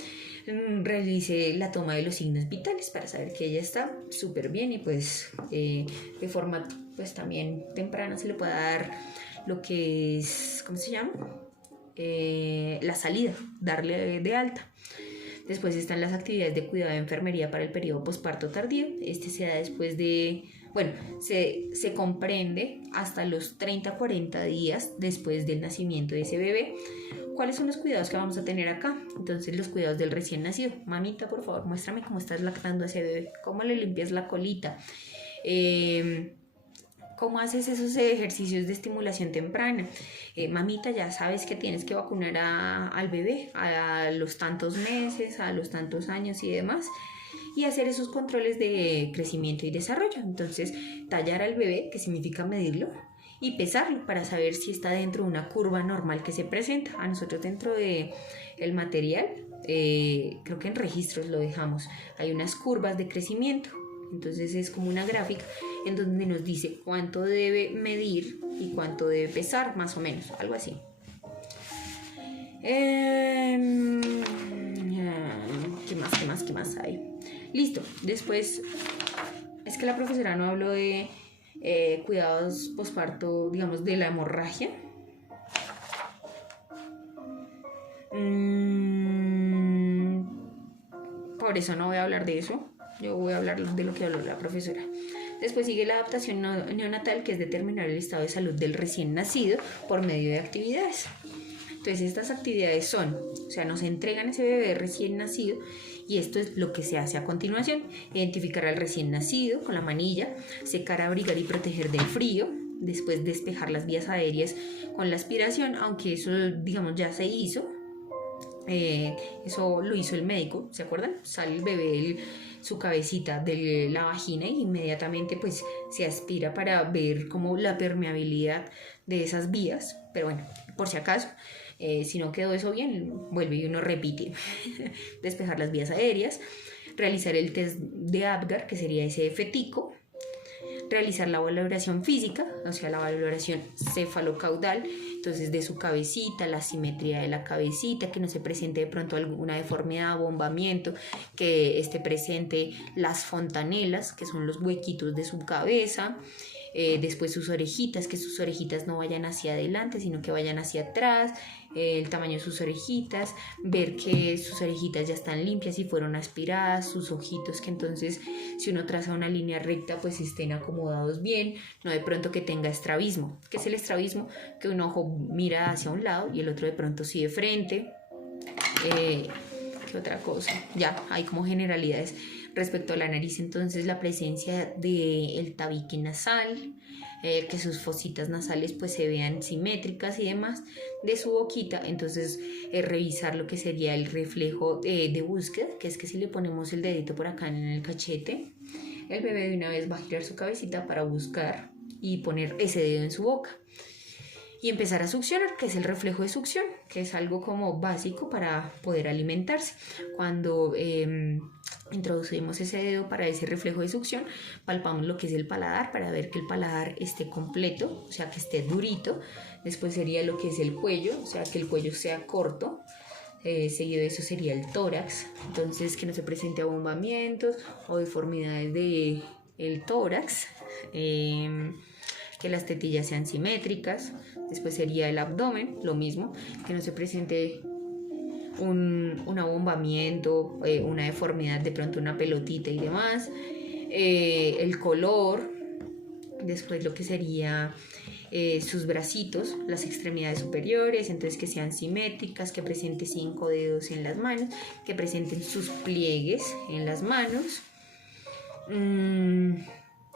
realice la toma de los signos vitales para saber que ella está súper bien y pues de forma pues también temprana se le puede dar lo que es, ¿cómo se llama? La salida, darle de alta. Después están las actividades de cuidado de enfermería para el periodo posparto tardío. Este se da después de, se comprende hasta los 30-40 días después del nacimiento de ese bebé. ¿Cuáles son los cuidados que vamos a tener acá? Entonces, los cuidados del recién nacido. Mamita, por favor, muéstrame cómo estás lactando a ese bebé. ¿Cómo le limpias la colita? ¿Cómo haces esos ejercicios de estimulación temprana? Mamita, ya sabes que tienes que vacunar al bebé a los tantos meses, a los tantos años y demás. Y hacer esos controles de crecimiento y desarrollo. Entonces, tallar al bebé, que significa medirlo, y pesarlo para saber si está dentro de una curva normal que se presenta. A nosotros dentro de el material, creo que en registros lo dejamos, hay unas curvas de crecimiento. Entonces es como una gráfica en donde nos dice cuánto debe medir y cuánto debe pesar, más o menos, algo así. ¿Qué más hay? Listo, después es que la profesora no habló de cuidados posparto, digamos, de la hemorragia. Por eso no voy a hablar de eso. Yo voy a hablar de lo que habló la profesora. Después sigue la adaptación neonatal, que es determinar el estado de salud del recién nacido por medio de actividades. Entonces estas actividades son, o sea, nos entregan ese bebé recién nacido y esto es lo que se hace a continuación. Identificar al recién nacido con la manilla, secar, abrigar y proteger del frío. Después despejar las vías aéreas con la aspiración, aunque eso, digamos, ya se hizo. Eso lo hizo el médico, ¿se acuerdan? Sale el bebé, su cabecita de la vagina y inmediatamente pues se aspira para ver como la permeabilidad de esas vías, pero bueno, por si acaso, si no quedó eso bien, vuelve y uno repite. Despejar las vías aéreas, realizar el test de Apgar, que sería ese fetico, realizar la valoración física, o sea, la valoración cefalocaudal, entonces de su cabecita, la simetría de la cabecita, que no se presente de pronto alguna deformidad, abombamiento, que esté presente las fontanelas, que son los huequitos de su cabeza. Después sus orejitas, que sus orejitas no vayan hacia adelante, sino que vayan hacia atrás, el tamaño de sus orejitas, ver que sus orejitas ya están limpias y fueron aspiradas, sus ojitos, que entonces si uno traza una línea recta pues estén acomodados bien, no de pronto que tenga estrabismo. ¿Qué es el estrabismo? Que un ojo mira hacia un lado y el otro de pronto sí de frente. ¿Qué otra cosa? Ya, hay como generalidades. Respecto a la nariz, entonces la presencia del tabique nasal, que sus fositas nasales pues se vean simétricas y demás de su boquita. Entonces revisar lo que sería el reflejo de búsqueda, que es que si le ponemos el dedito por acá en el cachete, el bebé de una vez va a girar su cabecita para buscar y poner ese dedo en su boca y empezar a succionar, que es el reflejo de succión, que es algo como básico para poder alimentarse. Cuando introducimos ese dedo para ese reflejo de succión, palpamos lo que es el paladar para ver que el paladar esté completo, o sea, que esté durito. Después sería lo que es el cuello, o sea, que el cuello sea corto. Seguido de eso sería el tórax, entonces que no se presente abombamientos o deformidades del tórax. Que las tetillas sean simétricas. Después sería el abdomen, lo mismo, que no se presente un abombamiento, una deformidad, de pronto una pelotita y demás. El color, después lo que sería sus bracitos, las extremidades superiores, entonces que sean simétricas, que presente 5 dedos en las manos, que presenten sus pliegues en las manos.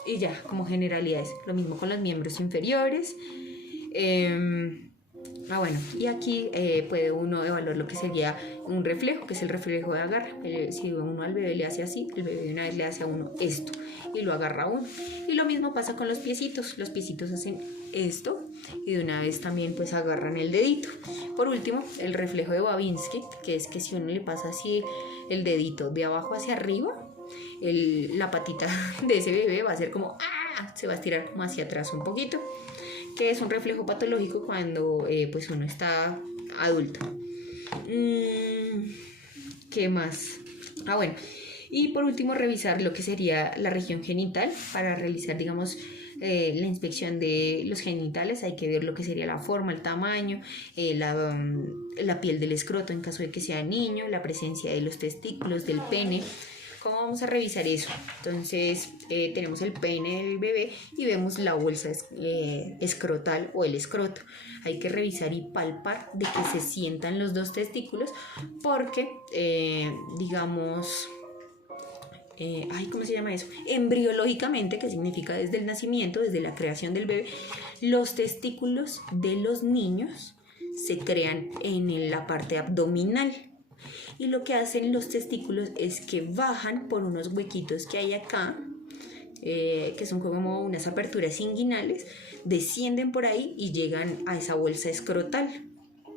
Y ya, como generalidades, lo mismo con los miembros inferiores. Bueno, y aquí puede uno evaluar lo que sería un reflejo, que es el reflejo de agarre. Si uno al bebé le hace así, el bebé de una vez le hace a uno esto y lo agarra a uno. Y lo mismo pasa con los piecitos hacen esto y de una vez también pues agarran el dedito. Por último, el reflejo de Babinski, que es que si uno le pasa así el dedito de abajo hacia arriba, la patita de ese bebé va a ser como se va a estirar como hacia atrás un poquito, que es un reflejo patológico cuando pues uno está adulto. ¿Qué más? Bueno, y por último revisar lo que sería la región genital. Para realizar, digamos, la inspección de los genitales hay que ver lo que sería la forma, el tamaño, la piel del escroto en caso de que sea niño, la presencia de los testículos, del pene. ¿Cómo vamos a revisar eso? Entonces tenemos el pene del bebé y vemos la bolsa escrotal o el escroto. Hay que revisar y palpar de que se sientan los dos testículos porque, digamos, ¿cómo se llama eso? Embriológicamente, que significa desde el nacimiento, desde la creación del bebé, los testículos de los niños se crean en la parte abdominal. Y lo que hacen los testículos es que bajan por unos huequitos que hay acá, que son como unas aperturas inguinales, descienden por ahí y llegan a esa bolsa escrotal.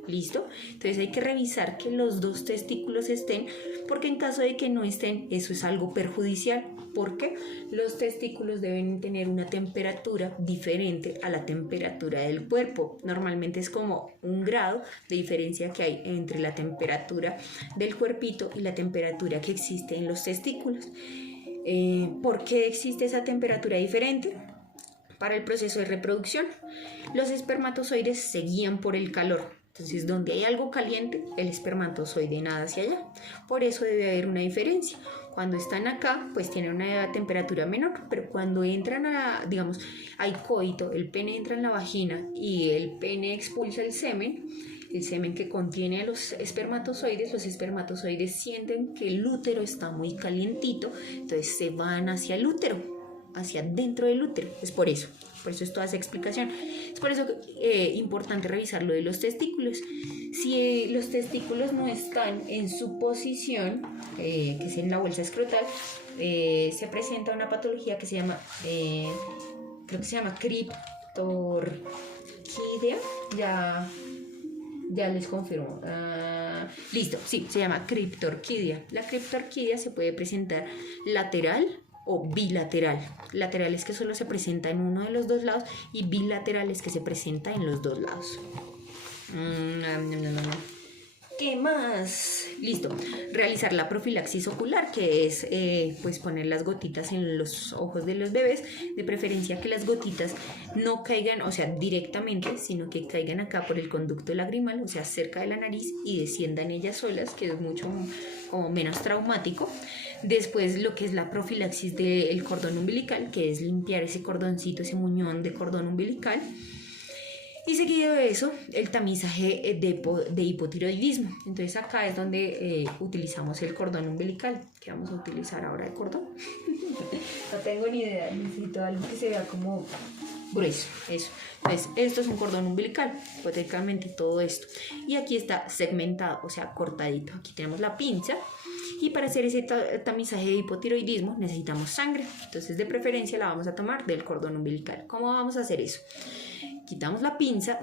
¿Listo? Entonces hay que revisar que los dos testículos estén, porque en caso de que no estén, eso es algo perjudicial, porque los testículos deben tener una temperatura diferente a la temperatura del cuerpo. Normalmente es como 1 grado de diferencia que hay entre la temperatura del cuerpito y la temperatura que existe en los testículos. ¿Por qué existe esa temperatura diferente? Para el proceso de reproducción, los espermatozoides se guían por el calor. Entonces, donde hay algo caliente, el espermatozoide nada hacia allá. Por eso debe haber una diferencia. Cuando están acá, pues tienen una temperatura menor, pero cuando entran a, digamos, hay coito, el pene entra en la vagina y el pene expulsa el semen que contiene a los espermatozoides sienten que el útero está muy calientito, entonces se van hacia el útero, hacia dentro del útero. Es por eso es toda esa explicación. Es por eso importante revisar lo de los testículos. Si los testículos no están en su posición, que es en la bolsa escrotal, se presenta una patología que se llama, creo que se llama criptorquídea. Ya les confirmo. Listo, sí, se llama criptorquídea. La criptorquídea se puede presentar lateral o bilateral. Lateral es que solo se presenta en uno de los dos lados y bilateral es que se presenta en los dos lados. ¿Qué más? Listo. Realizar la profilaxis ocular, que es pues poner las gotitas en los ojos de los bebés, de preferencia que las gotitas no caigan, o sea, directamente, sino que caigan acá por el conducto lagrimal, o sea, cerca de la nariz y desciendan ellas solas, que es mucho como menos traumático. Después lo que es la profilaxis del cordón umbilical, que es limpiar ese cordoncito, ese muñón de cordón umbilical. Y seguido de eso, el tamizaje de hipotiroidismo. Entonces acá es donde utilizamos el cordón umbilical. ¿Qué vamos a utilizar ahora de cordón? No tengo ni idea, necesito algo que se vea como grueso, eso. Entonces esto es un cordón umbilical, hipotéticamente todo esto. Y aquí está segmentado, o sea, cortadito. Aquí tenemos la pinza. Y para hacer ese tamizaje de hipotiroidismo necesitamos sangre. Entonces de preferencia la vamos a tomar del cordón umbilical. ¿Cómo vamos a hacer eso? Quitamos la pinza,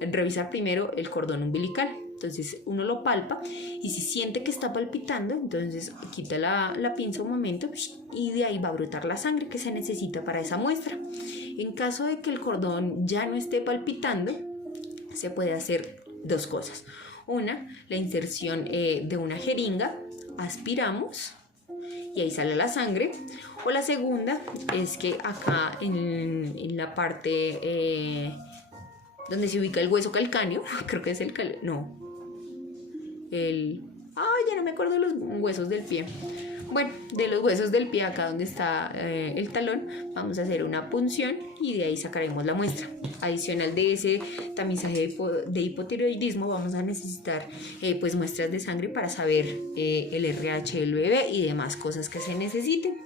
revisar primero el cordón umbilical. Entonces uno lo palpa y si siente que está palpitando, entonces quita la pinza un momento y de ahí va a brotar la sangre que se necesita para esa muestra. En caso de que el cordón ya no esté palpitando, se puede hacer dos cosas. Una, la inserción de una jeringa, aspiramos y ahí sale la sangre. O la segunda es que acá en la parte donde se ubica el hueso calcáneo, creo que es ya no me acuerdo de los huesos del pie. Bueno, de los huesos del pie, acá donde está el talón, vamos a hacer una punción y de ahí sacaremos la muestra. Adicional de ese tamizaje de hipotiroidismo, vamos a necesitar pues muestras de sangre para saber el RH del bebé y demás cosas que se necesiten.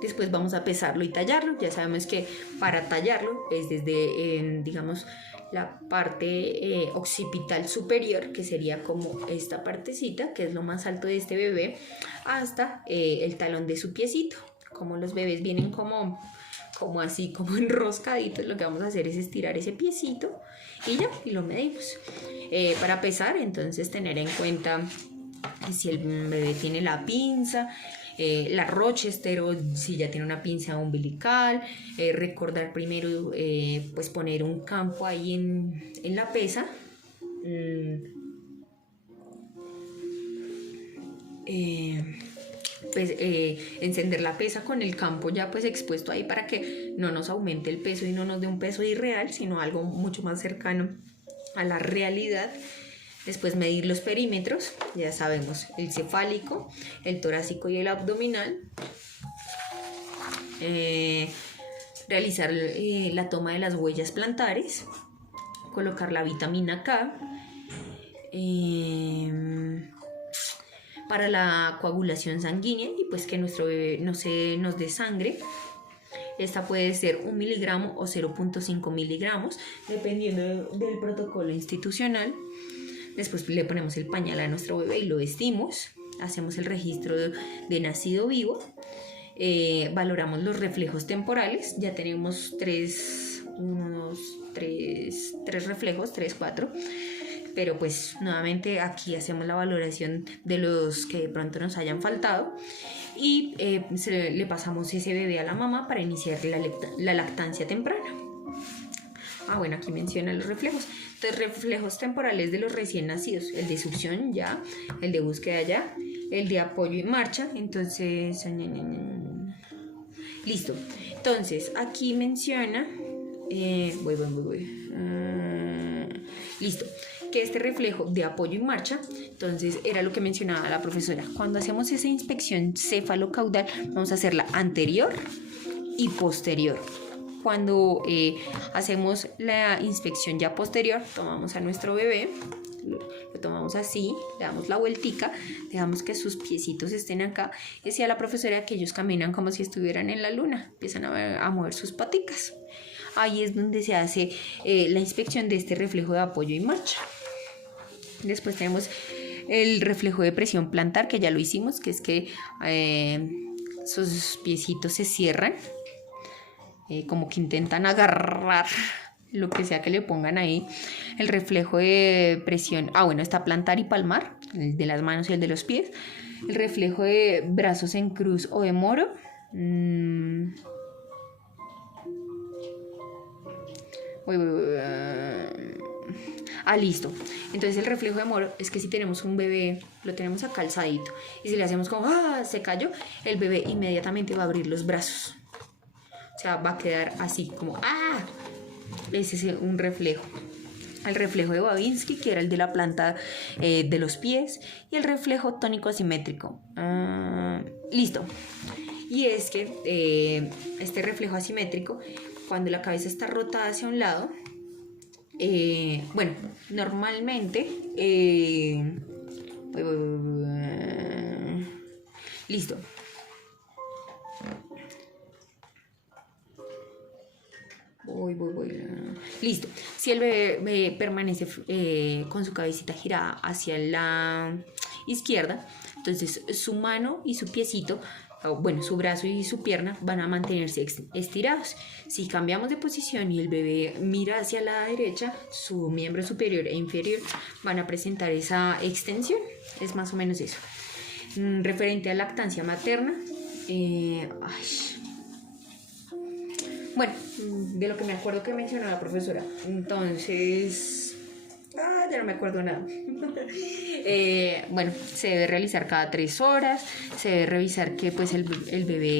Después vamos a pesarlo y tallarlo. Ya sabemos que para tallarlo es desde, digamos, la parte occipital superior, que sería como esta partecita, que es lo más alto de este bebé, hasta el talón de su piecito. Como los bebés vienen como así, como enroscaditos, lo que vamos a hacer es estirar ese piecito y ya, y lo medimos. Para pesar, entonces tener en cuenta si el bebé tiene la pinza, la Rochester o si ya tiene una pinza umbilical, recordar primero pues poner un campo ahí en la pesa, encender la pesa con el campo ya pues expuesto ahí para que no nos aumente el peso y no nos dé un peso irreal, sino algo mucho más cercano a la realidad. Después medir los perímetros, ya sabemos, el cefálico, el torácico y el abdominal. Realizar la toma de las huellas plantares, colocar la vitamina K. Para la coagulación sanguínea y pues que nuestro bebé no se nos dé sangre. Esta puede ser 1 miligramo o 0.5 miligramos, dependiendo del protocolo institucional. Después le ponemos el pañal a nuestro bebé y lo vestimos. Hacemos el registro de nacido vivo. valoramos los reflejos temporales. Ya tenemos tres reflejos, 4. Pero pues nuevamente aquí hacemos la valoración de los que de pronto nos hayan faltado y le pasamos ese bebé a la mamá para iniciar la lactancia temprana. Bueno, aquí menciona los reflejos. Entonces, reflejos temporales de los recién nacidos: el de succión ya, el de búsqueda ya, el de apoyo y marcha. Entonces, listo. Entonces, aquí menciona, listo, que este reflejo de apoyo y marcha, entonces era lo que mencionaba la profesora. Cuando hacemos esa inspección cefalocaudal, vamos a hacerla anterior y posterior. Cuando hacemos la inspección ya posterior, tomamos a nuestro bebé, lo tomamos así, le damos la vueltica, dejamos que sus piecitos estén acá. Y decía la profesora que ellos caminan como si estuvieran en la luna, empiezan a mover sus paticas. Ahí es donde se hace la inspección de este reflejo de apoyo y marcha. Después tenemos el reflejo de presión plantar, que ya lo hicimos, que es que sus piecitos se cierran, como que intentan agarrar lo que sea que le pongan ahí. El reflejo de presión, está plantar y palmar, el de las manos y el de los pies. El reflejo de brazos en cruz o de moro. Listo. Entonces el reflejo de moro es que si tenemos un bebé, lo tenemos acá alzadito, y si le hacemos como se cayó, el bebé inmediatamente va a abrir los brazos. O sea, va a quedar así como ese es un reflejo. El reflejo de Babinski, que era el de la planta de los pies, y el reflejo tónico asimétrico. Listo. Y es que este reflejo asimétrico, cuando la cabeza está rotada hacia un lado, normalmente listo. Listo. Si el bebé permanece con su cabecita girada hacia la izquierda, entonces su mano y su piecito, su brazo y su pierna van a mantenerse estirados. Si cambiamos de posición y el bebé mira hacia la derecha, su miembro superior e inferior van a presentar esa extensión. Es más o menos eso. Referente a lactancia materna, de lo que me acuerdo que mencionó la profesora, entonces ya no me acuerdo nada. Se debe realizar cada 3 horas, se debe revisar que pues el bebé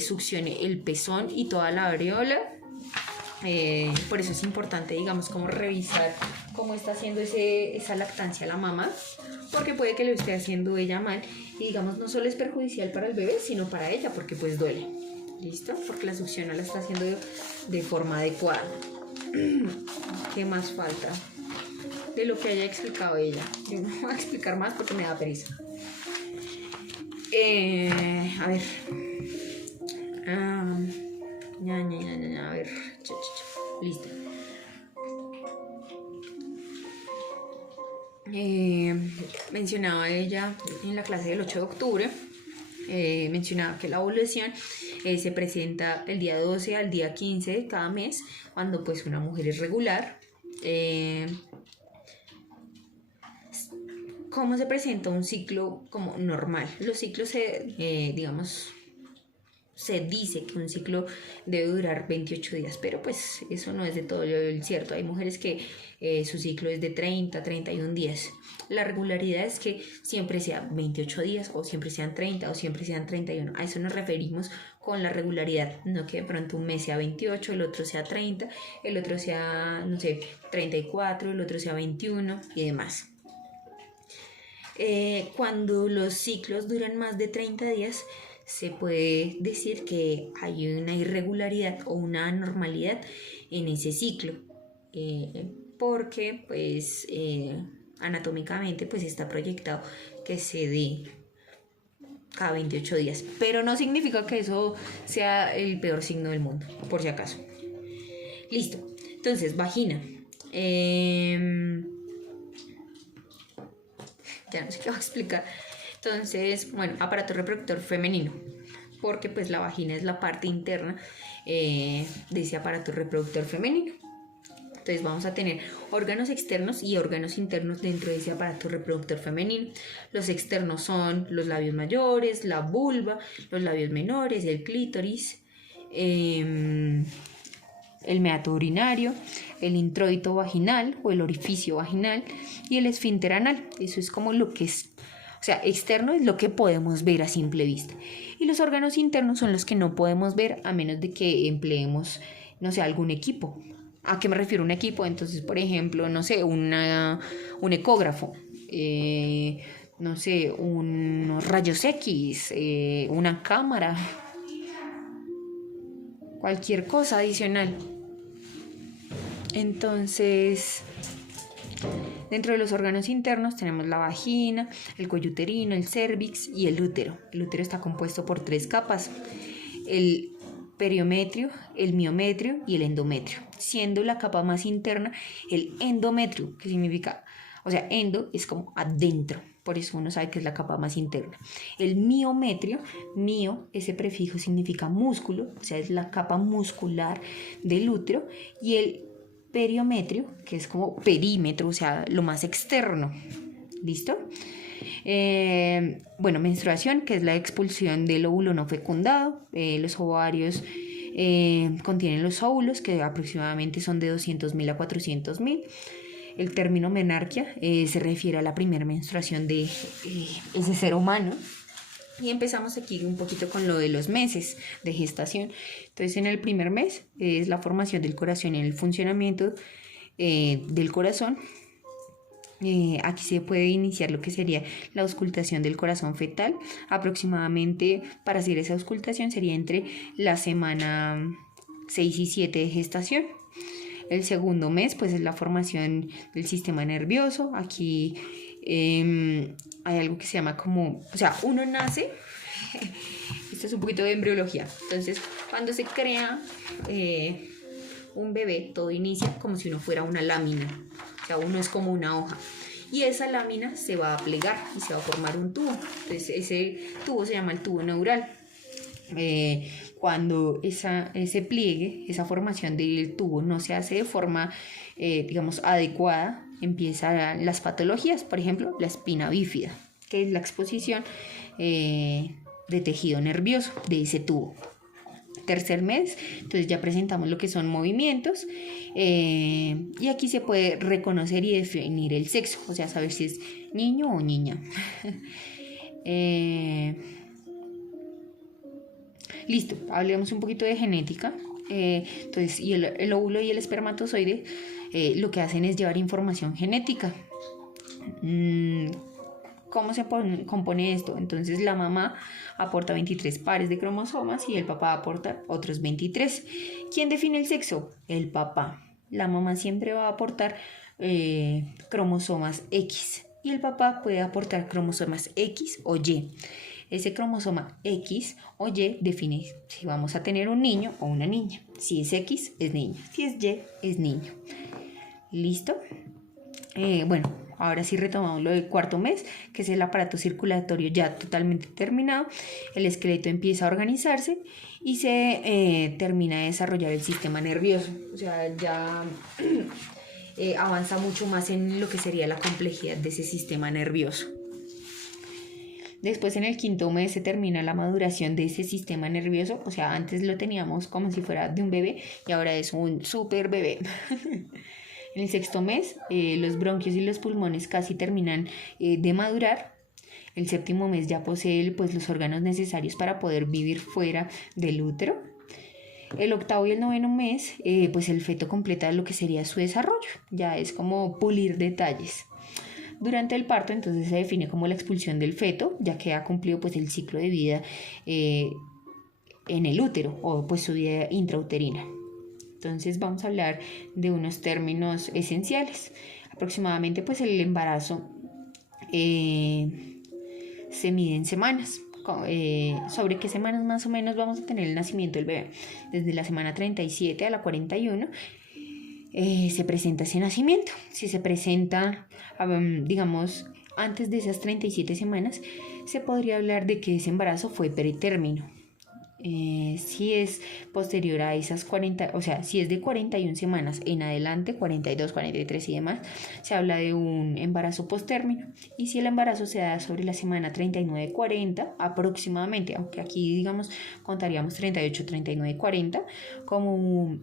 succione el pezón y toda la areola. Por eso es importante, digamos, como revisar cómo está haciendo esa lactancia la mamá, porque puede que lo esté haciendo ella mal y, digamos, no solo es perjudicial para el bebé, sino para ella, porque pues duele. ¿Listo? Porque la succión no la está haciendo de forma adecuada. ¿Qué más falta? De lo que haya explicado ella. Yo no voy a explicar más porque me da pereza. A ver. A ver. Listo. Mencionaba ella en la clase del 8 de octubre. Mencionaba que la ovulación se presenta el día 12 al día 15 de cada mes, cuando pues una mujer es regular. ¿Cómo se presenta un ciclo como normal? Los ciclos se dice que un ciclo debe durar 28 días, pero pues eso no es de todo el cierto. Hay mujeres que su ciclo es de 30, 31 días. La regularidad es que siempre sea 28 días, o siempre sean 30, o siempre sean 31. A eso nos referimos con la regularidad. No que de pronto un mes sea 28, el otro sea 30, el otro sea, 34, el otro sea 21 y demás. Cuando los ciclos duran más de 30 días, se puede decir que hay una irregularidad o una anormalidad en ese ciclo, porque pues anatómicamente pues está proyectado que se dé cada 28 días, pero no significa que eso sea el peor signo del mundo, por si acaso. Listo. Entonces, vagina. Ya no sé qué voy a explicar. Entonces, aparato reproductor femenino. porque pues la vagina es la parte interna de ese aparato reproductor femenino. Entonces vamos a tener órganos externos y órganos internos dentro de ese aparato reproductor femenino. Los externos son los labios mayores, la vulva, los labios menores, el clítoris, el meato urinario, el introito vaginal o el orificio vaginal y el esfínter anal. Eso es como lo que es, o sea, externo es lo que podemos ver a simple vista. Y los órganos internos son los que no podemos ver a menos de que empleemos, no sé, algún equipo. ¿A qué me refiero un equipo? Entonces, por ejemplo, no sé, un ecógrafo, no sé, unos rayos X, una cámara, cualquier cosa adicional. Entonces, dentro de los órganos internos tenemos la vagina, el cuello uterino, el cérvix y el útero. El útero está compuesto por 3 capas. El periometrio, el miometrio y el endometrio, siendo la capa más interna el endometrio, que significa, o sea, endo es como adentro, por eso uno sabe que es la capa más interna. El miometrio, mio, ese prefijo significa músculo, o sea, es la capa muscular del útero, y el periometrio, que es como perímetro, o sea, lo más externo. ¿Listo? Bueno, menstruación, que es la expulsión del óvulo no fecundado. Los ovarios contienen los óvulos, que aproximadamente son de 200.000 a 400.000. El término menarquia se refiere a la primera menstruación de ese ser humano. Y empezamos aquí un poquito con lo de los meses de gestación. Entonces, en el primer mes es la formación del corazón y el funcionamiento del corazón. Aquí se puede iniciar lo que sería la auscultación del corazón fetal. Aproximadamente para hacer esa auscultación sería entre la semana 6 y 7 de gestación. El segundo mes pues es la formación del sistema nervioso. Aquí hay algo que se llama como, o sea, uno nace, esto es un poquito de embriología, entonces cuando se crea un bebé, todo inicia como si uno fuera una lámina, o sea, uno es como una hoja, y esa lámina se va a plegar y se va a formar un tubo. Entonces ese tubo se llama el tubo neural. Cuando ese pliegue, esa formación del tubo no se hace de forma, digamos, adecuada, empiezan las patologías, por ejemplo, la espina bífida, que es la exposición de tejido nervioso de ese tubo. Tercer mes, entonces ya presentamos lo que son movimientos y aquí se puede reconocer y definir el sexo, o sea, saber si es niño o niña. Listo, hablemos un poquito de genética. Entonces, y el óvulo y el espermatozoide lo que hacen es llevar información genética. ¿Cómo se compone esto? Entonces la mamá aporta 23 pares de cromosomas y el papá aporta otros 23. ¿Quién define el sexo? El papá. La mamá siempre va a aportar cromosomas X y el papá puede aportar cromosomas X o Y. Ese cromosoma X o Y define si vamos a tener un niño o una niña. Si es X, es niño. Si es Y, es niño. ¿Listo? Bueno, ahora sí retomamos lo del cuarto mes, que es el aparato circulatorio ya totalmente terminado. El esqueleto empieza a organizarse y se termina de desarrollar el sistema nervioso. O sea, ya avanza mucho más en lo que sería la complejidad de ese sistema nervioso. Después en el quinto mes se termina la maduración de ese sistema nervioso, o sea, antes lo teníamos como si fuera de un bebé y ahora es un super bebé. En el sexto mes los bronquios y los pulmones casi terminan de madurar. El séptimo mes ya posee pues, los órganos necesarios para poder vivir fuera del útero. El octavo y el noveno mes pues el feto completa lo que sería su desarrollo, ya es como pulir detalles. Durante el parto entonces se define como la expulsión del feto, ya que ha cumplido pues el ciclo de vida en el útero o pues su vida intrauterina. Entonces vamos a hablar de unos términos esenciales. Aproximadamente pues el embarazo se mide en semanas. Sobre qué semanas más o menos vamos a tener el nacimiento del bebé. Desde la semana 37 a la 41 se presenta ese nacimiento. Si se presenta, digamos, antes de esas 37 semanas, se podría hablar de que ese embarazo fue pretérmino. Si es posterior a esas 40, o sea, si es de 41 semanas en adelante, 42, 43 y demás, se habla de un embarazo postérmino. Y si el embarazo se da sobre la semana 39, 40 aproximadamente, aunque aquí digamos contaríamos 38, 39, 40 como un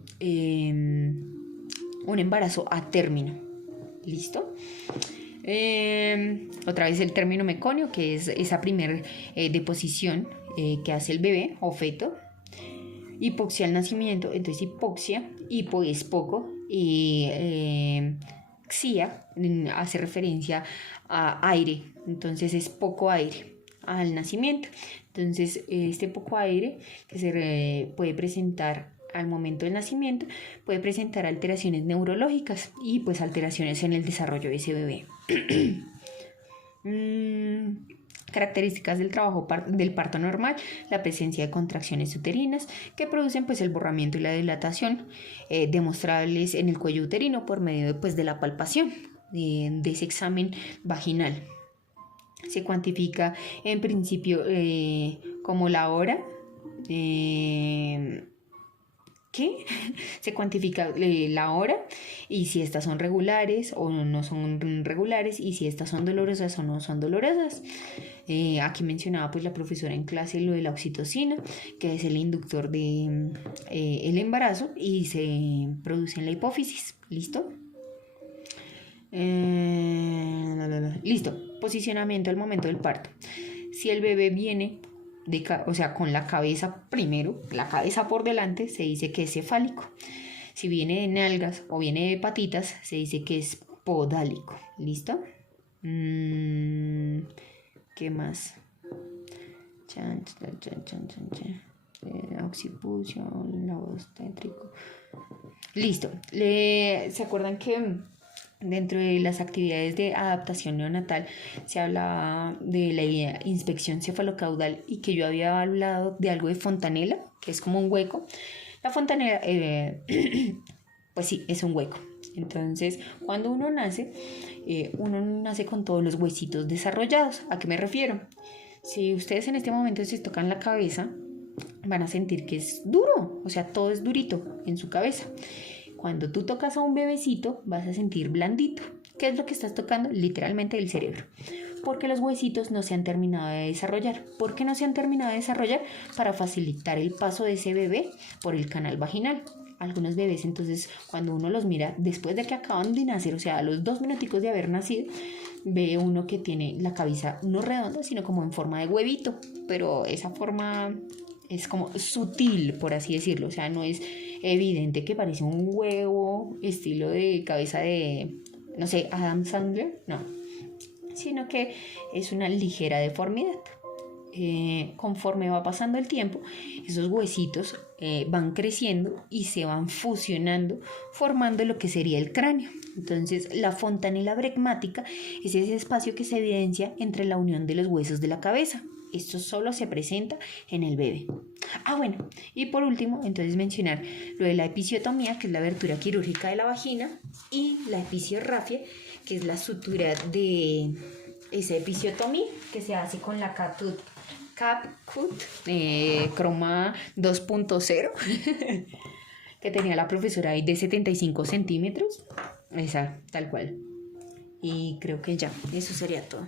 embarazo a término. ¿Listo? Otra vez el término meconio, que es esa primer deposición que hace el bebé o feto. Hipoxia al nacimiento, entonces hipoxia, hipo es poco, y xia hace referencia a aire, entonces es poco aire al nacimiento. Entonces este poco aire que se puede presentar al momento del nacimiento puede presentar alteraciones neurológicas y pues alteraciones en el desarrollo de ese bebé. Características del trabajo del parto normal: la presencia de contracciones uterinas que producen pues el borramiento y la dilatación demostrables en el cuello uterino por medio de la palpación de ese examen vaginal. Se cuantifica en principio como la hora se cuantifica la hora y si estas son regulares o no son regulares, y si estas son dolorosas o no son dolorosas. Aquí mencionaba pues la profesora en clase lo de la oxitocina, que es el inductor de el embarazo y se produce en la hipófisis. ¿Listo? Listo. Posicionamiento al momento del parto. Si el bebé viene con la cabeza primero, la cabeza por delante, se dice que es cefálico. Si viene de nalgas o viene de patitas, se dice que es podálico. ¿Listo? ¿Qué más? Occipucio, globo obstétrico. Listo. ¿Se acuerdan que dentro de las actividades de adaptación neonatal se hablaba de la inspección cefalocaudal y que yo había hablado de algo de fontanela, que es como un hueco? La fontanela, pues sí, es un hueco. Entonces, cuando uno nace con todos los huesitos desarrollados. ¿A qué me refiero? Si ustedes en este momento se tocan la cabeza, van a sentir que es duro, o sea, todo es durito en su cabeza. Cuando tú tocas a un bebecito, vas a sentir blandito. ¿Qué es lo que estás tocando? Literalmente el cerebro. Porque los huesitos no se han terminado de desarrollar. ¿Por qué no se han terminado de desarrollar? Para facilitar el paso de ese bebé por el canal vaginal. Algunos bebés, entonces, cuando uno los mira después de que acaban de nacer, o sea, a los 2 minuticos de haber nacido, ve uno que tiene la cabeza no redonda, sino como en forma de huevito. Pero esa forma es como sutil, por así decirlo. O sea, no es evidente que parece un huevo, estilo de cabeza de, no sé, Adam Sandler, no, sino que es una ligera deformidad. Conforme va pasando el tiempo, esos huesitos van creciendo y se van fusionando, formando lo que sería el cráneo. Entonces, la fontanela bregmática es ese espacio que se evidencia entre la unión de los huesos de la cabeza. Esto solo se presenta en el bebé. Bueno, y por último, entonces mencionar lo de la episiotomía, que es la abertura quirúrgica de la vagina, y la episiorrafia, que es la sutura de esa episiotomía, que se hace con la CapCut Croma 2.0, que tenía la profesora ahí de 75 centímetros. Esa, tal cual. Y creo que ya, eso sería todo.